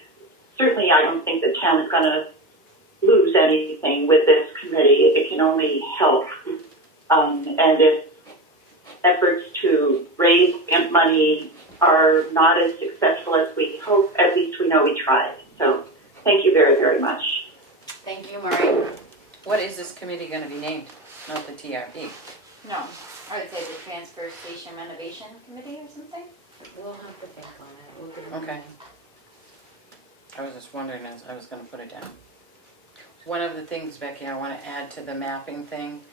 certainly I don't think the town is going to lose anything with this committee. It can only help. And if efforts to raise grant money are not as successful as we hope, at least we know we tried. So thank you very, very much. Thank you, Maureen. What is this committee gonna be named? Not the TRP. No, I would say the Transfer Station Renovation Committee or something. We'll have to think on it. We'll get it Okay. I was just wondering as I was gonna put it down. One of the things, Becky, I wanna add to the mapping thing,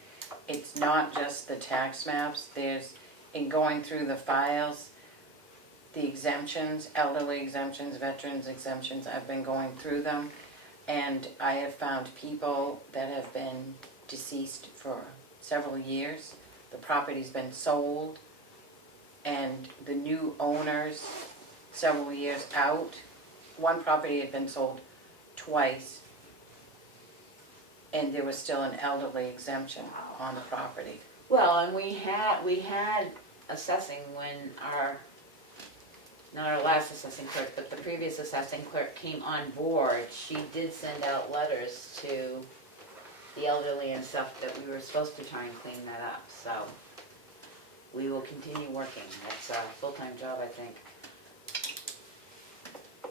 it's not just the tax maps, there's, in going through the files, the exemptions, elderly exemptions, veterans exemptions, I've been going through them, and I have found people that have been deceased for several years, the property's been sold, and the new owners, several years out, one property had been sold twice, and there was still an elderly exemption on the property. Well, and we had assessing when not our last assessing clerk, but the previous assessing clerk came on board. She did send out letters to the elderly and stuff that we were supposed to try and clean that up. So we will continue working. That's a full-time job, I think.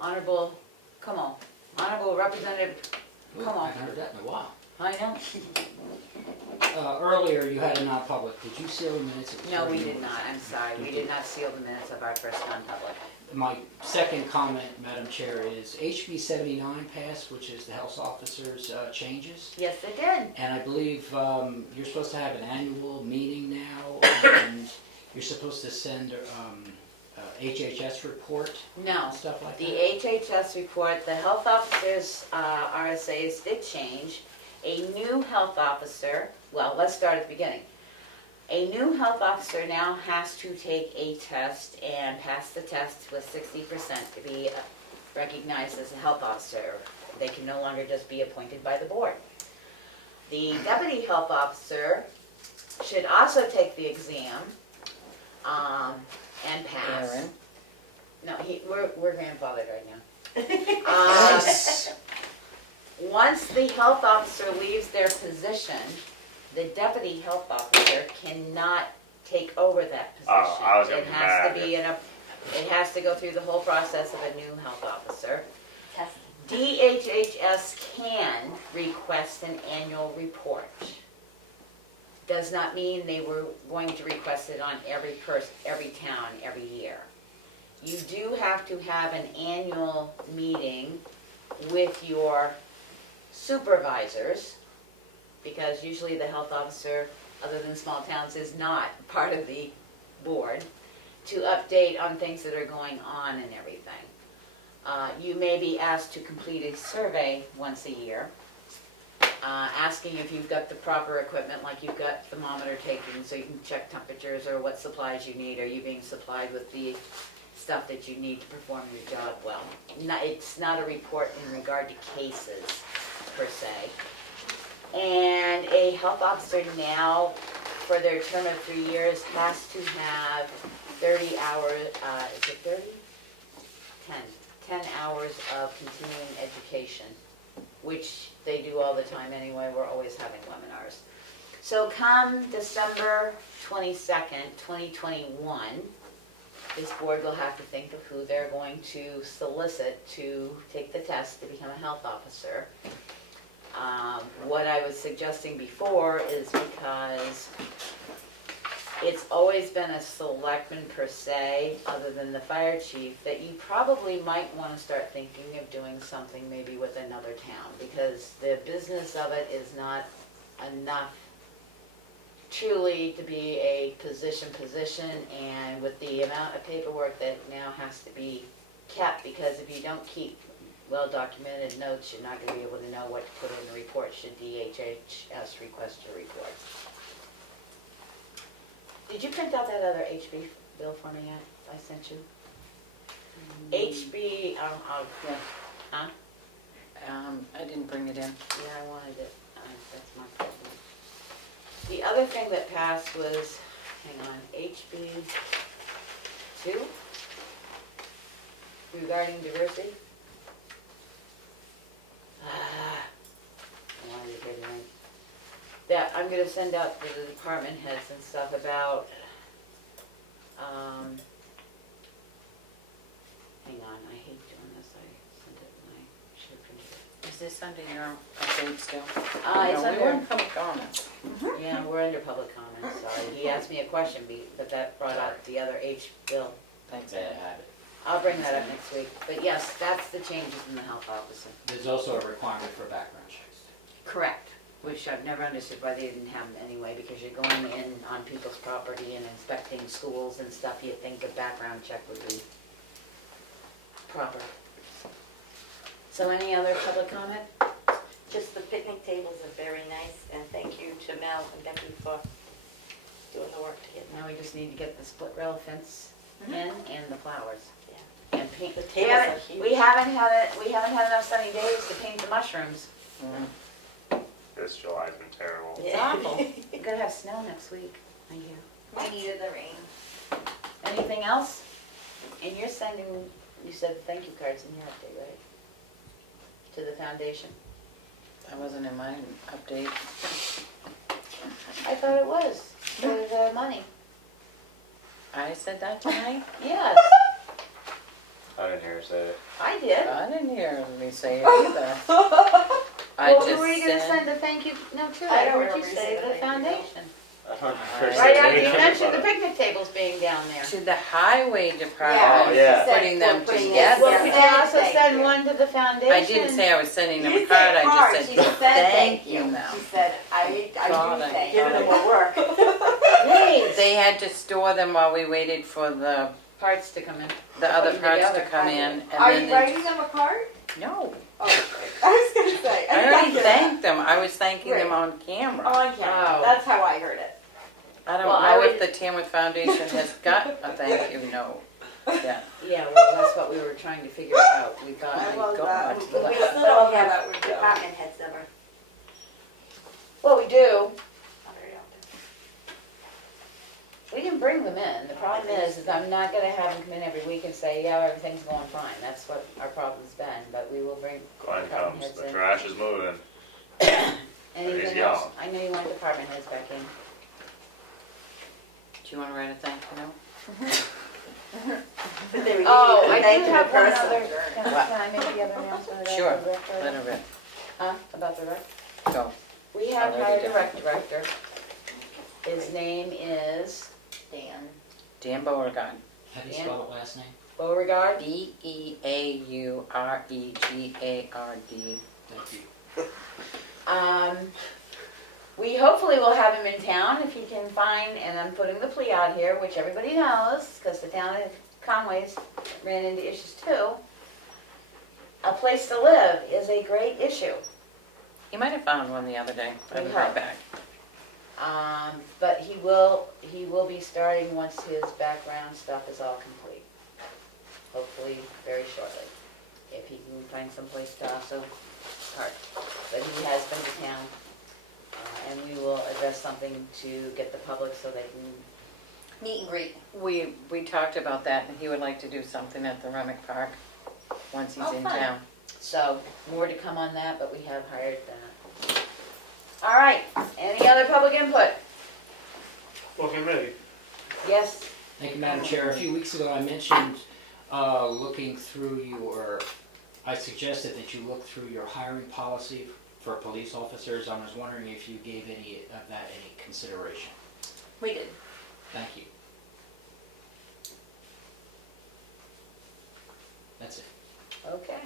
Honorable Comeau. Honorable Representative Comeau. I haven't heard that in a while. I know. Earlier, you had a non-public. Did you seal the minutes? of the No, we hearing? did not. I'm sorry. We did not seal the minutes of our first non-public. My second comment, Madam Chair, is HB 79 passed, which is the health officer's changes. Yes, it did. And I believe you're supposed to have an annual meeting now, and you're supposed to send HHS report. No. And stuff like The that. HHS report, the health officers' RSAs did change. A new health officer, well, let's start at the beginning. A new health officer now has to take a test and pass the test with 60% to be recognized as a health officer. They can no longer just be appointed by the board. The deputy health officer should also take the exam and pass. Aaron? No, we're grandfathered right now. Once the health officer leaves their position, the deputy health officer cannot take over that position. Oh, I was gonna It be has to mad. be it has to go through the whole process of a new health officer. Test. DHHS can request an annual report. Does not mean they were going to request it on every town, every year. You do have to have an annual meeting with your supervisors, because usually the health officer, other than small towns, is not part of the board, to update on things that are going on and everything. You may be asked to complete a survey once a year, asking if you've got the proper equipment, like you've got thermometer taking so you can check temperatures, or what supplies you need. Are you being supplied with the stuff that you need to perform your job well? It's not a report in regard to cases, per se. And a health officer now, for their term of 3 years, has to have 30 hours, is it 30? 10 hours of continuing education, which they do all the time anyway. We're always having webinars. So come December 22nd, 2021, this board will have to think of who they're going to solicit to take the test to become a health officer. What I was suggesting before is, because it's always been a selectman per se, other than the fire chief, that you probably might want to start thinking of doing something maybe with another town, because the business of it is not enough truly to be a position, and with the amount of paperwork that now has to be kept, because if you don't keep well-documented notes, you're not gonna be able to know what to put in the report should DHHS request a report. Did you print out that other HB bill for me yet? I sent you? HB, Yeah. huh? I didn't bring it in. Yeah, I wanted it. That's my problem. The other thing that passed was, hang on, HB 2 regarding diversity. I wanted to get it in. That I'm gonna send out to the department heads and stuff about, hang on, I hate doing this. I sent it and I should have printed it. Is this under your update still? It's No, we under- were in public comments. Yeah, we're under public comment, sorry. He asked me a question, but that brought out the other H bill. Thanks, Bad Ed. habit. I'll bring that up next week. But yes, that's the changes in the health officer. There's also a requirement for background checks. Correct. Which I've never understood why they didn't have them anyway, because you're going in on people's property and inspecting schools and stuff. You'd think a background check would be proper. So any other public comment? Just the picnic tables are very nice, and thank you to Mel and Becky for doing the work to get them. Now we just need to get the split rail fence in and the flowers. Yeah. And paint. The We tables are haven't, huge. we haven't had enough sunny days to paint the mushrooms. This July's been terrible. It's awful. We're gonna have snow next week, I hear. I needed the rain. Anything else? And you're sending, you said thank you cards in your update, right? To the foundation? That wasn't in my update. I thought it was, for the money. I said that tonight? Yes, I didn't hear her say it. I did. I didn't hear me say it either. I Well, who just were you gonna said, send a thank you note to? I I don't heard you remember say saying the thank you note. foundation. I don't Right Right after you anything mentioned about the it. picnic tables being down there. to the highway Oh, department, yeah. putting them Putting it together. Well, could you Yeah. also Thank send you. one to the foundation? I didn't say I was sending them You a card, said I card. just She said, said thank you now. She said, I God, do I thank got you. Giving them more work. Please. They had to store them while we waited for the Parts to come in. other Put them parts to together. come in, and Are then you they, writing them a card? no. Oh, okay. I was gonna say. I already thanked them, I was thanking them on camera. On camera. Oh. That's how I heard it. I don't Well, I know would- if the Tamworth Foundation has got a thank you note yet. Yeah, well, that's what we were trying to figure out. We thought, I my love God. that. But we But still don't yeah, have that would go. department heads ever. Well, we do. Not very often. We can bring them in. The problem is I'm not gonna have them come in every week and say, yeah, everything's going fine. That's what our problem's been, but we will bring Glenn department comes, heads the in. trash is moving. Anything He's else? gone. I know you want department heads back in. Do you wanna write a thank you note? But they were Oh, needing I to do thank the have one person. other, can What? I make the other announcement about Sure, the rec? let her rip, Huh, about the rec? go. We have Already hired a done. rec director. His name is Dan. Dan Beauregard, How do you spell the last name? Beauregard. Beauregard. Thank you. We hopefully will have him in town if he can find, and I'm putting the plea out here, which everybody knows, because the town of Conway's ran into issues too. A place to live is a great issue. He might have found one the other day, I We haven't heard hope. back. But he will be starting once his background stuff is all complete. Hopefully very shortly, if he can find some place to also park. But he has been to town, and we will address something to get the public so they can, Meet and greet. We talked about that, and he would like to do something at the Remick Park, once he's Oh, in fun. town. so more to come on that, but we have hired that. All right, any other public input? Looking ready. Yes? Thank you, Madam Chair. A few weeks ago, I mentioned looking through I suggested that you look through your hiring policy for police officers. I was wondering if you gave any of that any consideration. We did. Thank you. That's it. Okay.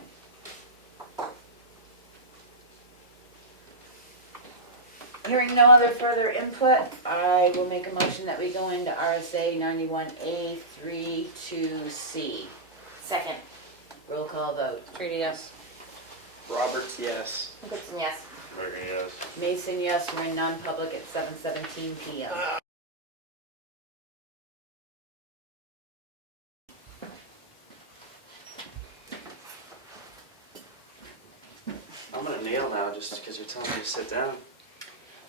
Hearing no other further input, I will make a motion that we go into RSA 91A 32C. Second. Roll call vote. Treaty yes. Roberts, yes. Goodson, yes. Berger, yes. Mason, yes, we're in non-public at 7:17 PM. I'm gonna kneel now just because you're telling me to sit down.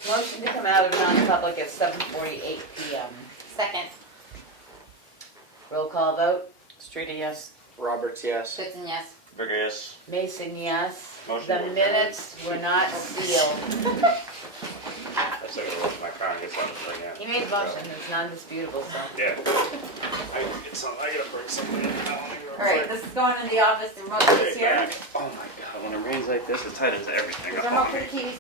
Motion to come out of non-public at 7:48 PM. Second. Roll call vote. Streeter, yes. Roberts, yes. Goodson, yes. Berger, yes. Mason, yes. Motion The to adjourn. minutes were not sealed. I still gotta look at my car and get something to bring in. He made a motion, it's non-disputable, so. Yeah. I gotta get some, I gotta bring something in. All right, this is going in the office and Robert's here. Oh my god, when it rains like this, it tightens everything Is up there on more me. for the keys?